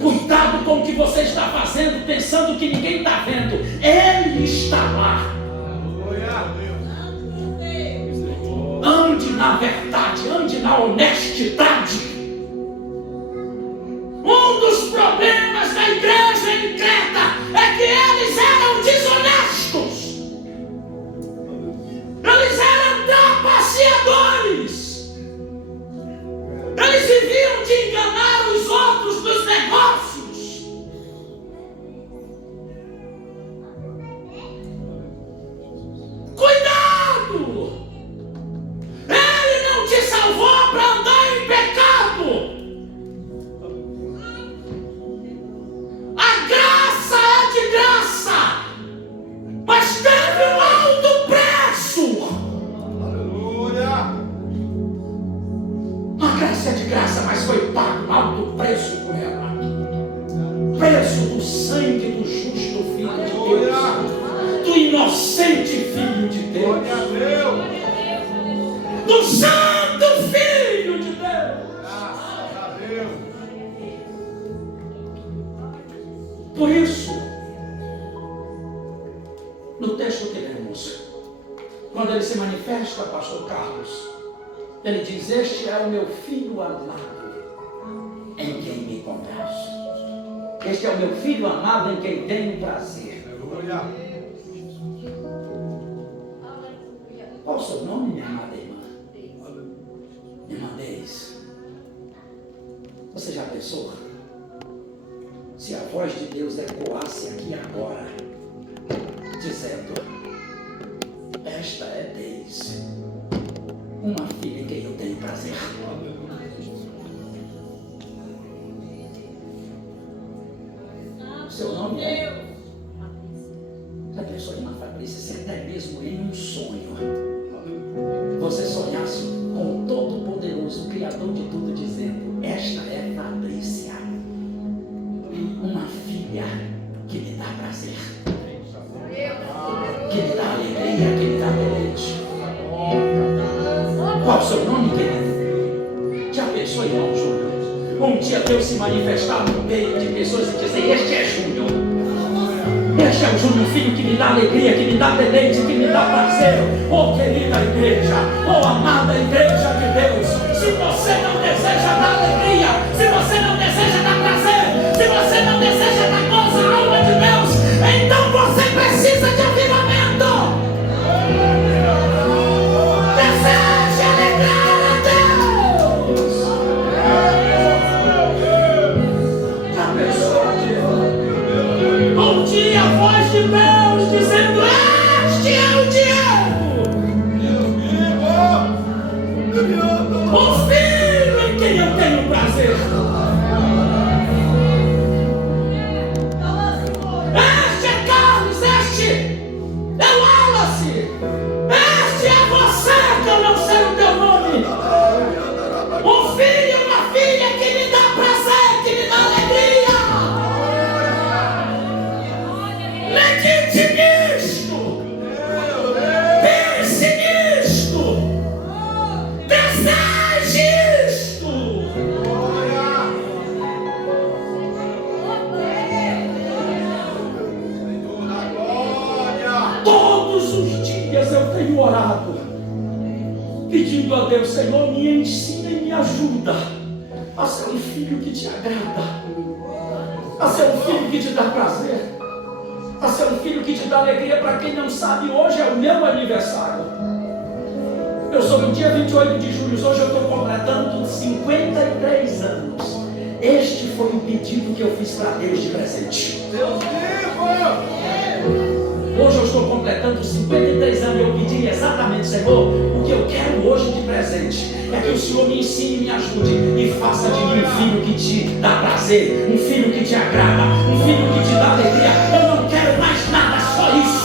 Cuidado com o que você está fazendo pensando que ninguém está vendo. Ele está lá. Ande na verdade, ande na honestidade. Um dos problemas da igreja em Creta é que eles eram desonestos. Eles eram trapaceadores. Eles viviam de enganar os outros nos negócios. Cuidado! Ele não te salvou para andar em pecado. A graça é de graça, mas teve um alto preço. Aleluia! A graça é de graça, mas foi pago um alto preço por ela. Preço do sangue do justo Filho de Deus, do inocente Filho de Deus, Glória a Deus! do santo Filho de Deus. Graças a Deus! Por isso, no texto que lemos, quando ele se manifesta, pastor Carlos, ele diz: este é o meu filho amado, em quem me compraste. Este é o meu filho amado em quem tenho prazer. Aleluia. Qual o seu nome, minha amada irmã? Irmã Deise. Você já pensou? Se a voz de Deus ecoasse aqui agora, dizendo: esta é Deise, uma filha em quem eu tenho prazer. Seu nome é? Já pensou, irmã Fabrícia, se até mesmo em um sonho você sonhasse com o Todo-Poderoso, o Criador de tudo, dizendo: esta é Fabrícia, uma filha que me dá prazer, que me dá alegria, que me dá deleite. Qual o seu nome, querido? Já pensou, irmão Júnior? Um dia Deus se manifestar no meio de pessoas e dizer: este é Júnior. Este é o Júnior, filho que me dá alegria, que me dá deleite, que me dá prazer. Oh, querida igreja, oh, amada igreja de Deus, se você não deseja dar alegria, se você não deseja dar prazer, se você não deseja dar gozo à alma de Deus, então você precisa de avivamento. Deseja alegrar a Deus. Já pensou? Um dia a voz de Deus dizendo: este é o Diego, o filho em quem eu tenho prazer. Este é Carlos, este é o Wallace, este é você, que eu não sei o teu nome. Um filho e uma filha que me dá prazer, que me dá alegria. Medite nisto, pense nisto, deseje isto. Todos os dias eu tenho orado, pedindo a Deus: Senhor, me ensina e me ajuda a ser um filho que te agrada, a ser um filho que te dá prazer, a ser um filho que te dá alegria. Para quem não sabe, hoje é o meu aniversário. Eu sou no dia 28 de julho, hoje eu estou completando 53 anos. Este foi o pedido que eu fiz para Deus de presente. Deus vivo! Hoje eu estou completando 53 anos e eu pedi exatamente: Senhor, o que eu quero hoje de presente é que o Senhor me ensine e me ajude e faça de mim um filho que te dá prazer, um filho que te agrada, um filho que te dá alegria. Eu não quero mais nada, só isso.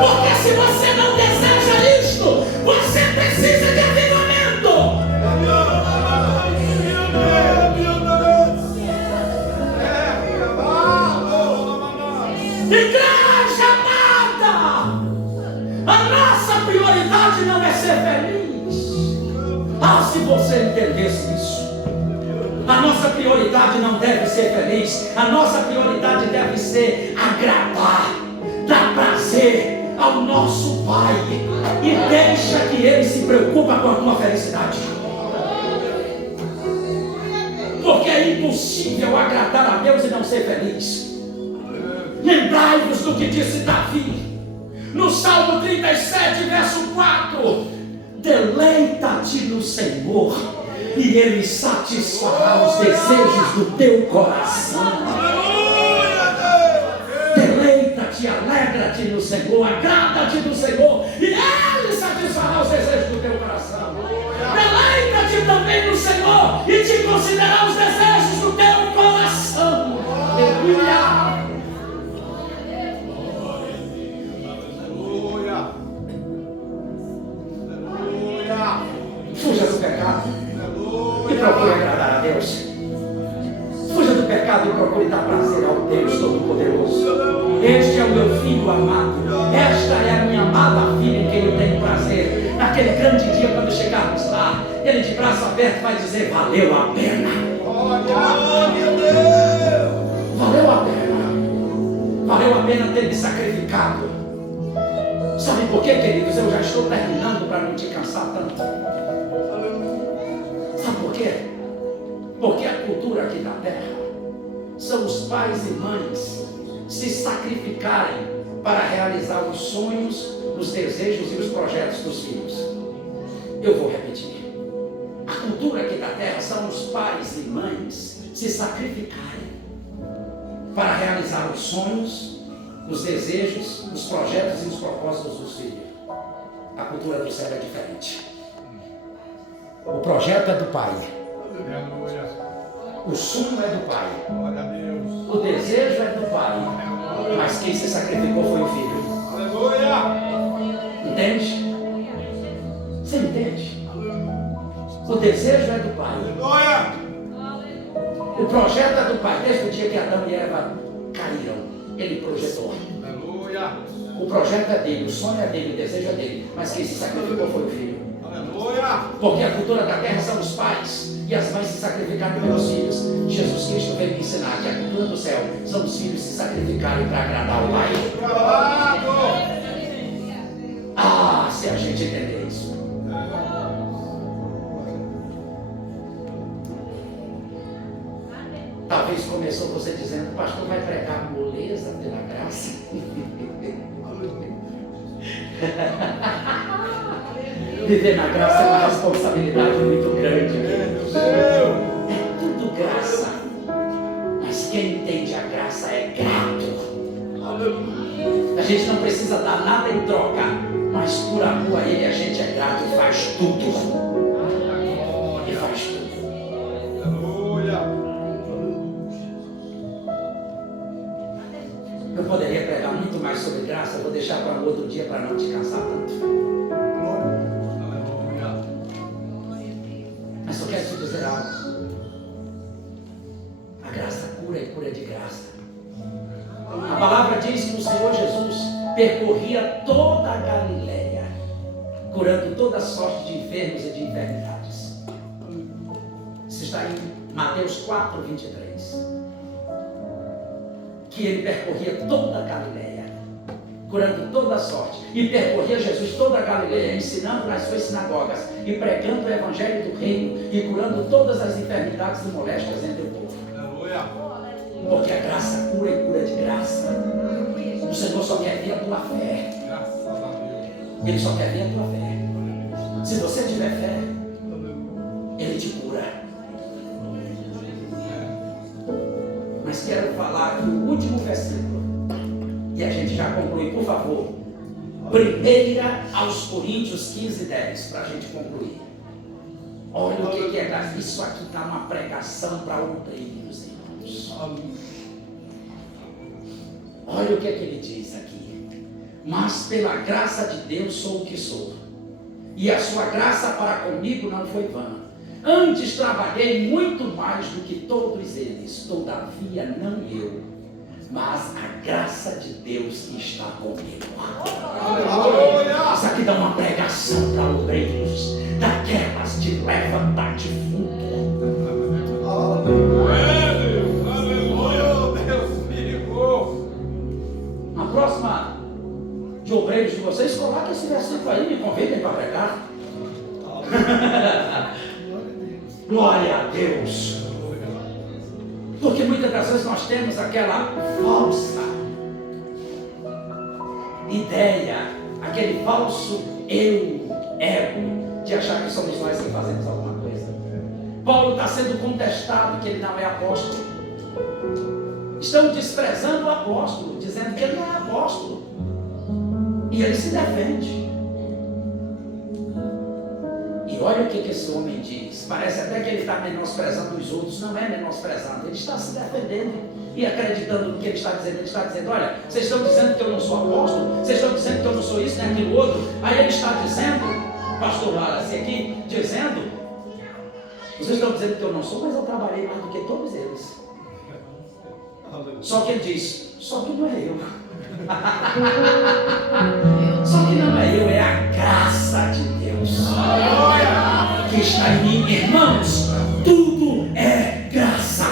Porque se você não deseja isto, você precisa de avivamento. Igreja amada, a nossa prioridade não é ser feliz. Ah, se você entendesse isso. A nossa prioridade não deve ser feliz. A nossa prioridade deve ser agradar, dar prazer ao nosso Pai, e deixa que Ele se preocupa com a tua felicidade. Porque é impossível agradar a Deus e não ser feliz. Lembrai-vos do que disse Davi no Salmo 37, verso 4: deleita-te no Senhor e Ele satisfará os desejos do teu coração. Deleita-te, alegra-te no Senhor, agrada-te no Senhor e Ele satisfará os desejos do teu coração. Deleita-te também no Senhor e te considerará os desejos do teu coração. Aleluia! Fuja do pecado e procure agradar a Deus. Fuja do pecado e procure dar prazer ao Deus Todo-Poderoso. Este é o meu filho amado. Esta é a minha amada filha em quem eu tenho prazer. Naquele grande dia, quando chegarmos lá, Ele de braço aberto vai dizer: valeu a pena. Valeu a pena. Valeu valeu a pena ter me sacrificado. Sabe por quê, queridos? Eu já estou terminando para não te cansar tanto. Sabe por quê? Porque a cultura aqui da terra são os pais e mães se sacrificarem para realizar os sonhos, os desejos e os projetos dos filhos. Eu vou repetir. A cultura aqui da terra são os pais e mães se sacrificarem para realizar os sonhos, os desejos, os projetos e os propósitos dos filhos. A cultura do céu é diferente. O projeto é do pai. O sonho é do pai. O desejo é do pai. Mas quem se sacrificou foi o filho. Entende? Você entende? O desejo é do pai. O projeto é do pai. Desde o dia que Adão e Eva caíram, ele projetou. O projeto é dele, o sonho é dele, o desejo é dele. Mas quem se sacrificou foi o filho. Porque a cultura da terra são os pais e as mães se sacrificaram pelos filhos. Jesus Cristo veio me ensinar que a cultura do céu são os filhos se sacrificarem para agradar o pai. Ah, se a gente entender isso. Talvez começou você dizendo: o pastor vai pregar moleza pela graça. Viver na graça é uma responsabilidade muito grande. É tudo graça. Mas quem entende a graça é grato. A gente não precisa dar nada em troca, mas por amor a Ele a gente é grato e faz tudo. E faz tudo. Eu poderia pregar muito mais sobre graça, eu vou deixar para um outro dia para não te cansar tanto. Mas eu quero te dizer algo. A graça cura e cura de graça. A palavra diz que o Senhor Jesus percorria toda a Galileia, curando toda sorte de enfermos e de enfermidades. Isso está em Mateus 4, 23. Que ele percorria toda a Galileia, curando toda a sorte. E percorria Jesus toda a Galileia, ensinando nas suas sinagogas e pregando o evangelho do reino e curando todas as enfermidades e moléstias entre o povo. Porque a graça cura e cura de graça. O Senhor só quer ver a tua fé. Ele só quer ver a tua fé. Se você tiver fé, Ele te cura. Mas quero falar aqui o último versículo. E a gente já conclui, por favor. 1 aos Coríntios 15, 10, para a gente concluir. Olha o que é dar. Isso aqui está uma pregação para obreiros, irmãos. Olha o que ele diz aqui. Mas pela graça de Deus sou o que sou. E a sua graça para comigo não foi vã. Antes trabalhei muito mais do que todos eles. Todavia não eu, mas a graça de Deus que está comigo. Isso aqui dá uma pregação para obreiros, daquelas de levantar defunto. Na próxima de obreiros de vocês, coloque esse versículo aí, me convidem para pregar. Glória a Deus. Porque muitas das vezes nós temos aquela falsa ideia, aquele falso ego, de achar que somos nós que fazemos alguma coisa. Paulo está sendo contestado que ele não é apóstolo. Estão desprezando o apóstolo, dizendo que ele não é apóstolo. E ele se defende. E olha o que esse homem diz. Parece até que ele está menosprezando os outros. Não é menosprezando, ele está se defendendo e acreditando no que ele está dizendo. Ele está dizendo: olha, vocês estão dizendo que eu não sou apóstolo, vocês estão dizendo que eu não sou isso nem aquilo outro. Aí ele está dizendo, pastor Wallace aqui, dizendo: vocês estão dizendo que eu não sou, mas eu trabalhei mais do que todos eles. Só que ele diz: só que não é eu. Só que não é eu, é a graça de Deus que está em mim. Irmãos, tudo é graça.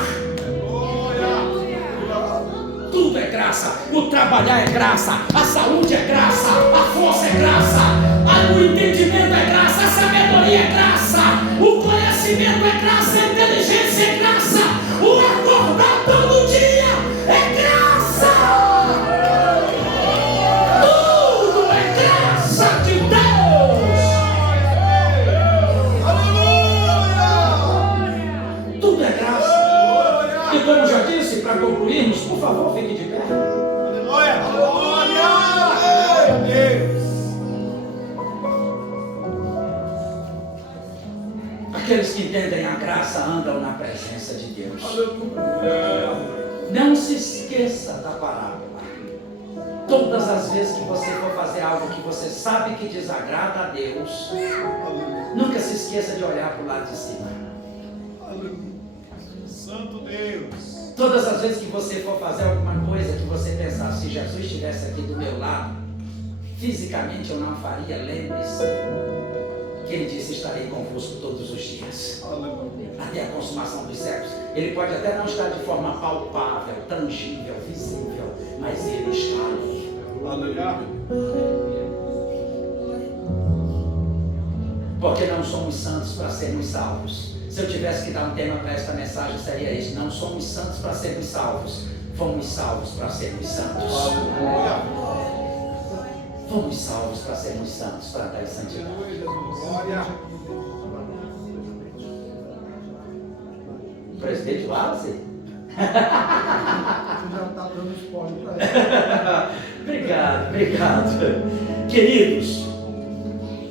Tudo é graça. O trabalho trabalhar é graça, a saúde é graça, a força é graça, o entendimento é graça, a sabedoria é graça, o conhecimento é graça, a inteligência é graça, o acordar todo dia é graça. Tudo é graça de Deus. Aleluia! Tudo é graça. E como já disse, para concluirmos, por favor, fique de pé. Aleluia! Aleluia! Deus! Aqueles que entendem a graça andam na presença de Deus. Aleluia! Não se esqueça da parábola. Todas as vezes que você for fazer algo que você sabe que desagrada a Deus, nunca se esqueça de olhar para o lado de cima. Aleluia! Santo Deus! Todas as vezes que você for fazer alguma coisa que você pensar, se Jesus estivesse aqui do meu lado, fisicamente eu não faria, lembre-se que ele disse: estarei convosco todos os dias, até a consumação dos séculos. Ele pode até não estar de forma palpável, tangível, visível, mas ele está ali. Aleluia! Porque não somos santos para sermos salvos. Se eu tivesse que dar um tema para esta mensagem, seria esse: não somos santos para sermos salvos, fomos salvos para sermos santos. Fomos salvos para sermos santos, para dar santidade. Glória! Presidente Wallace? Já está dando spoiler para ele. Obrigado. Queridos,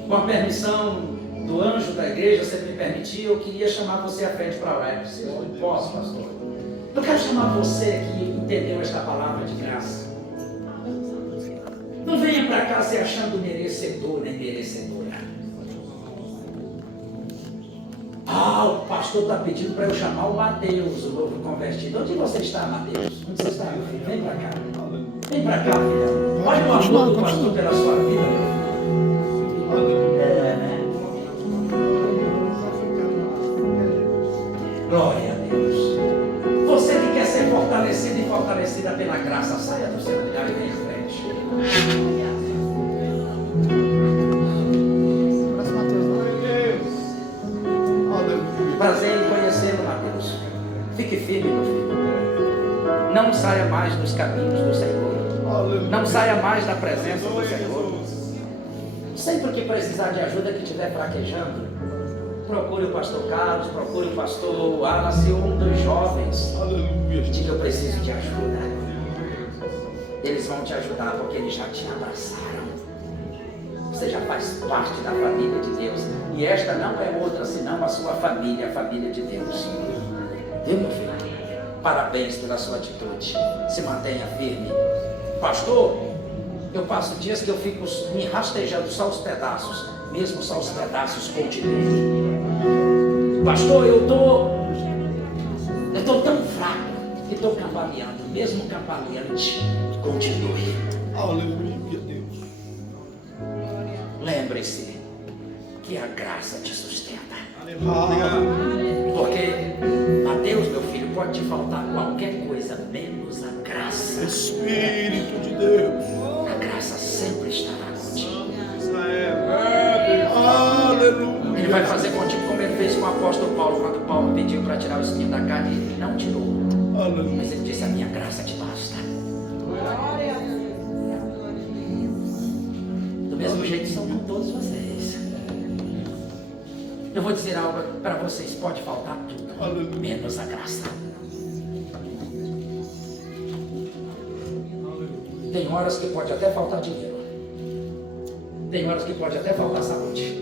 com a permissão do anjo da igreja, se ele me permitir, eu queria chamar você à frente para orar. Posso, pastor? Eu quero chamar você que entendeu esta palavra de graça. Não venha para cá se achando merecedor nem merecedora. O pastor está pedindo para eu chamar o Mateus, o novo convertido. Onde você está, Mateus? Onde você está, meu filho? Vem para cá. Vem para cá, filho. Olha o amor do pastor pela sua vida, meu filho. Glória a Deus. Você que quer ser fortalecido e fortalecida pela graça, saia do seu lugar e vem em frente. Prazer em conhecê-lo, Mateus. Fique firme, meu filho. Não saia mais dos caminhos do Senhor. Não saia mais da presença do Senhor. Sempre que precisar de ajuda, que estiver fraquejando, procure o pastor Carlos, procure o pastor Wallace, um dos jovens. Aleluia! Diga: eu preciso de ajuda. Eles vão te ajudar porque eles já te abraçaram. Você já faz parte da família de Deus. E esta não é outra senão a sua família, a família de Deus. Viu, meu filho? Parabéns pela sua atitude. Se mantenha firme. Pastor, eu passo dias que eu fico me rastejando só os pedaços. Mesmo só os pedaços continuam. Pastor, eu estou tão fraco que estou cambaleando. Mesmo cambaleante, continue. Aleluia, Deus! Lembre-se que a graça te sustenta. Aleluia! Porque a Deus, meu filho, pode te faltar qualquer coisa, menos a graça. Espírito de Deus! A graça sempre estará contigo. Aleluia! Ele vai fazer contigo como ele fez com o apóstolo Paulo. Quando Paulo pediu para tirar o espinho da carne, ele não tirou. Aleluia! Mas ele disse: a minha graça te basta. Do mesmo jeito são com todos vocês. Eu vou dizer algo para vocês: pode faltar tudo, menos a graça. Tem horas que pode até faltar dinheiro. Tem horas que pode até faltar saúde.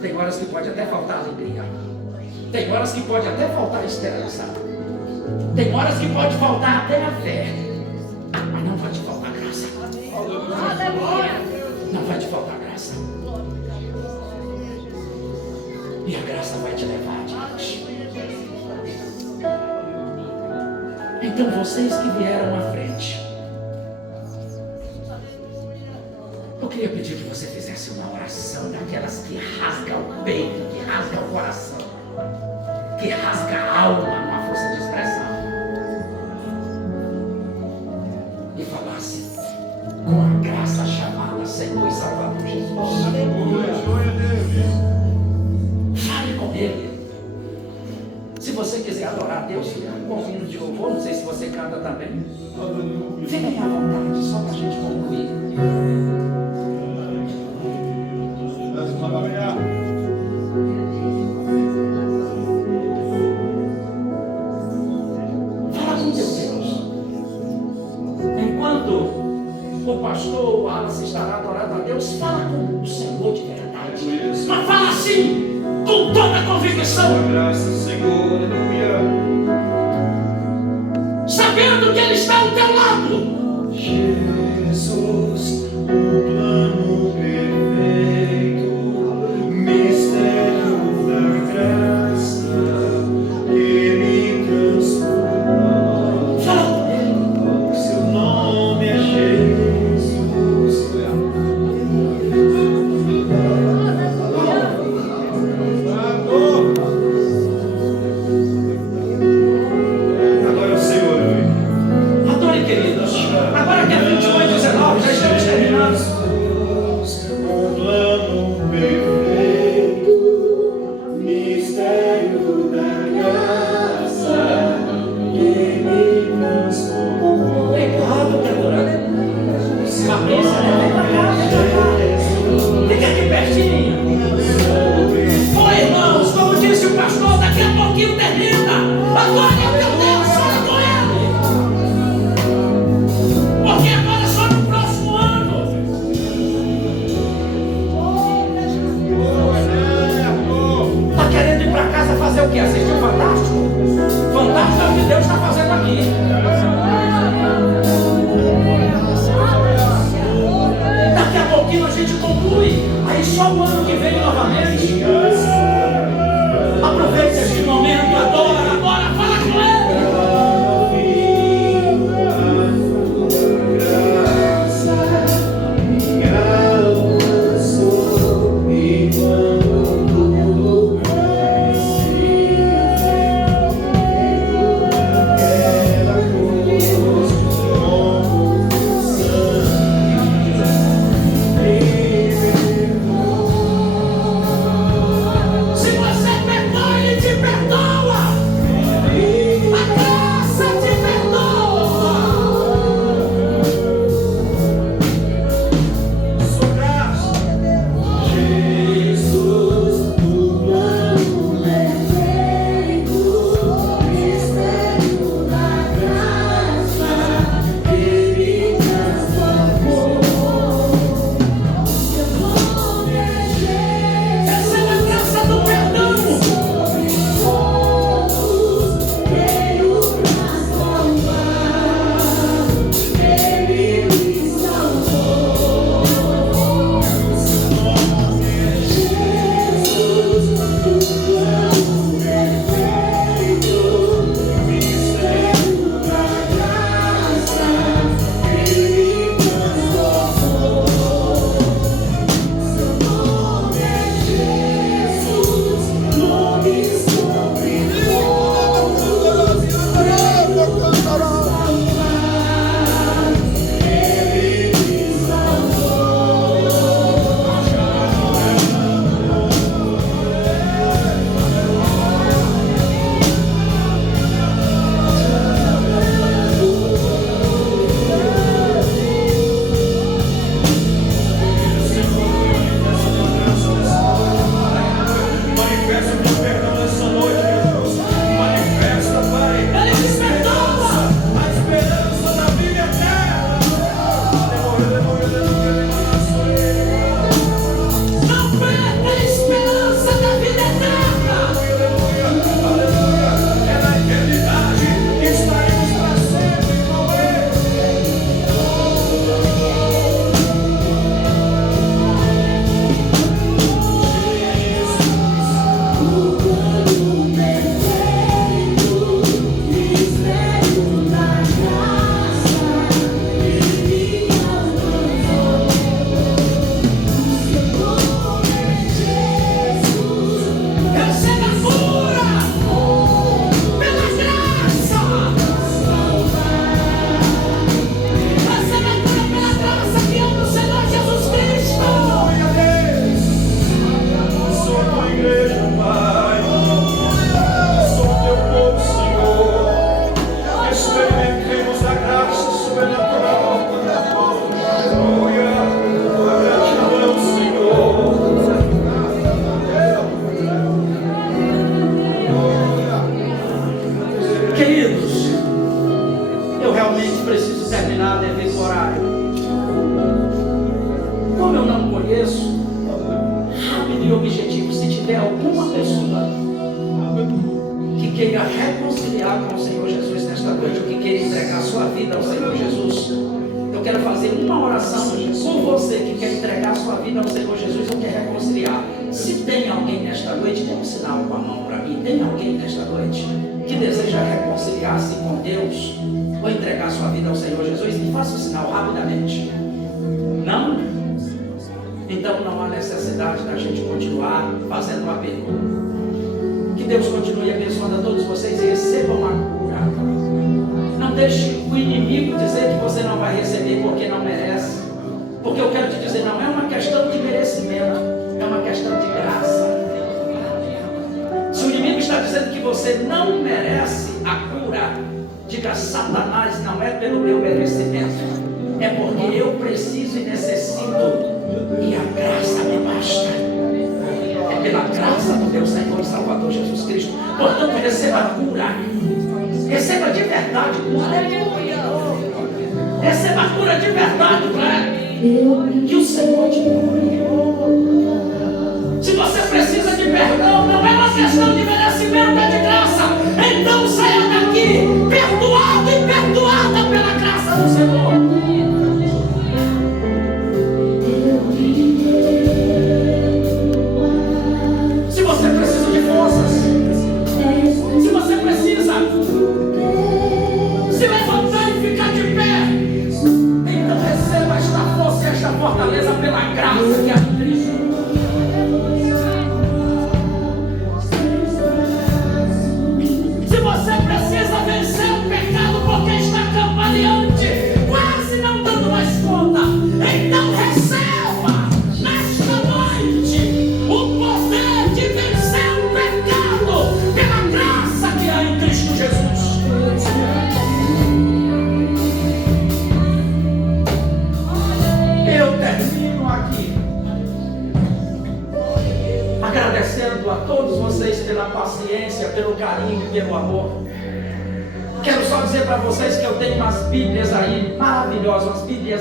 Tem horas que pode até faltar alegria. Tem horas que pode até faltar esperança. Tem horas que pode faltar até a fé. Mas não vai te faltar graça. Não vai te faltar graça. E a graça vai te levar adiante. Então vocês que vieram à frente, eu queria pedir que você fizesse uma oração daquelas que rasga o peito, que rasga o coração, que rasga a alma numa força de expressão. E com a graça chamada Senhor e Salvador Jesus. Aleluia. Glória a Deus. Fale com Ele. Se você quiser adorar a Deus com hino de louvor, não sei se você canta também. Aleluia. Fiquem à vontade, só para a gente concluir. Aleluia. Fala com teu Deus. Enquanto o pastor Wallace estará adorando a Deus, fala com o Senhor de verdade. Mas fala assim, com toda a convicção, Graças, Senhor. Aleluia. sabendo que Ele está ao teu lado. Jesus, o plano perfeito, mistério da graça que me transforma. Fala com Ele. Seu nome é Jesus. Agora é o Senhor. Adore, queridos. Agora que é 21 e 19, já estamos queira entregar a sua vida ao Senhor Jesus, eu quero fazer uma oração por você que quer entregar a sua vida ao Senhor Jesus ou quer reconciliar. Se tem alguém nesta noite, dê um sinal com a mão para mim. Tem alguém nesta noite que deseja reconciliar-se com Deus ou entregar a sua vida ao Senhor Jesus? Me faça o sinal rapidamente. Não? Então não há necessidade da gente continuar fazendo um apelo. Que Deus continue abençoando a todos vocês e recebam a cura. Não deixe o inimigo dizer que você não vai receber porque não merece. Porque eu quero te dizer, não é uma questão de merecimento, é uma questão de graça. Se o inimigo está dizendo que você não merece a cura, diga: Satanás, não é pelo meu merecimento, é porque eu preciso e necessito, e a graça me basta. É pela graça do meu Senhor e Salvador Jesus Cristo. Portanto, receba a cura. Receba de verdade cura. Receba a cura de verdade, que o Senhor te cure. Se você precisa de perdão, não é uma questão de merecimento, é de graça. Então saia daqui perdoado e perdoada pela graça do Senhor. Se você precisa de forças, se você precisa se levantar e ficar de pé, então receba esta força e esta fortaleza pela graça que há em Cristo. Se você precisa vencer o pecado porque está cambaleante, quase não dando mais conta, então receba nesta noite o poder de vencer o pecado pela graça que há em Cristo Jesus. Eu termino aqui agradecendo a todos vocês pela paciência, pelo carinho e pelo amor. Quero só dizer para vocês que eu tenho umas Bíblias aí maravilhosas, umas Bíblias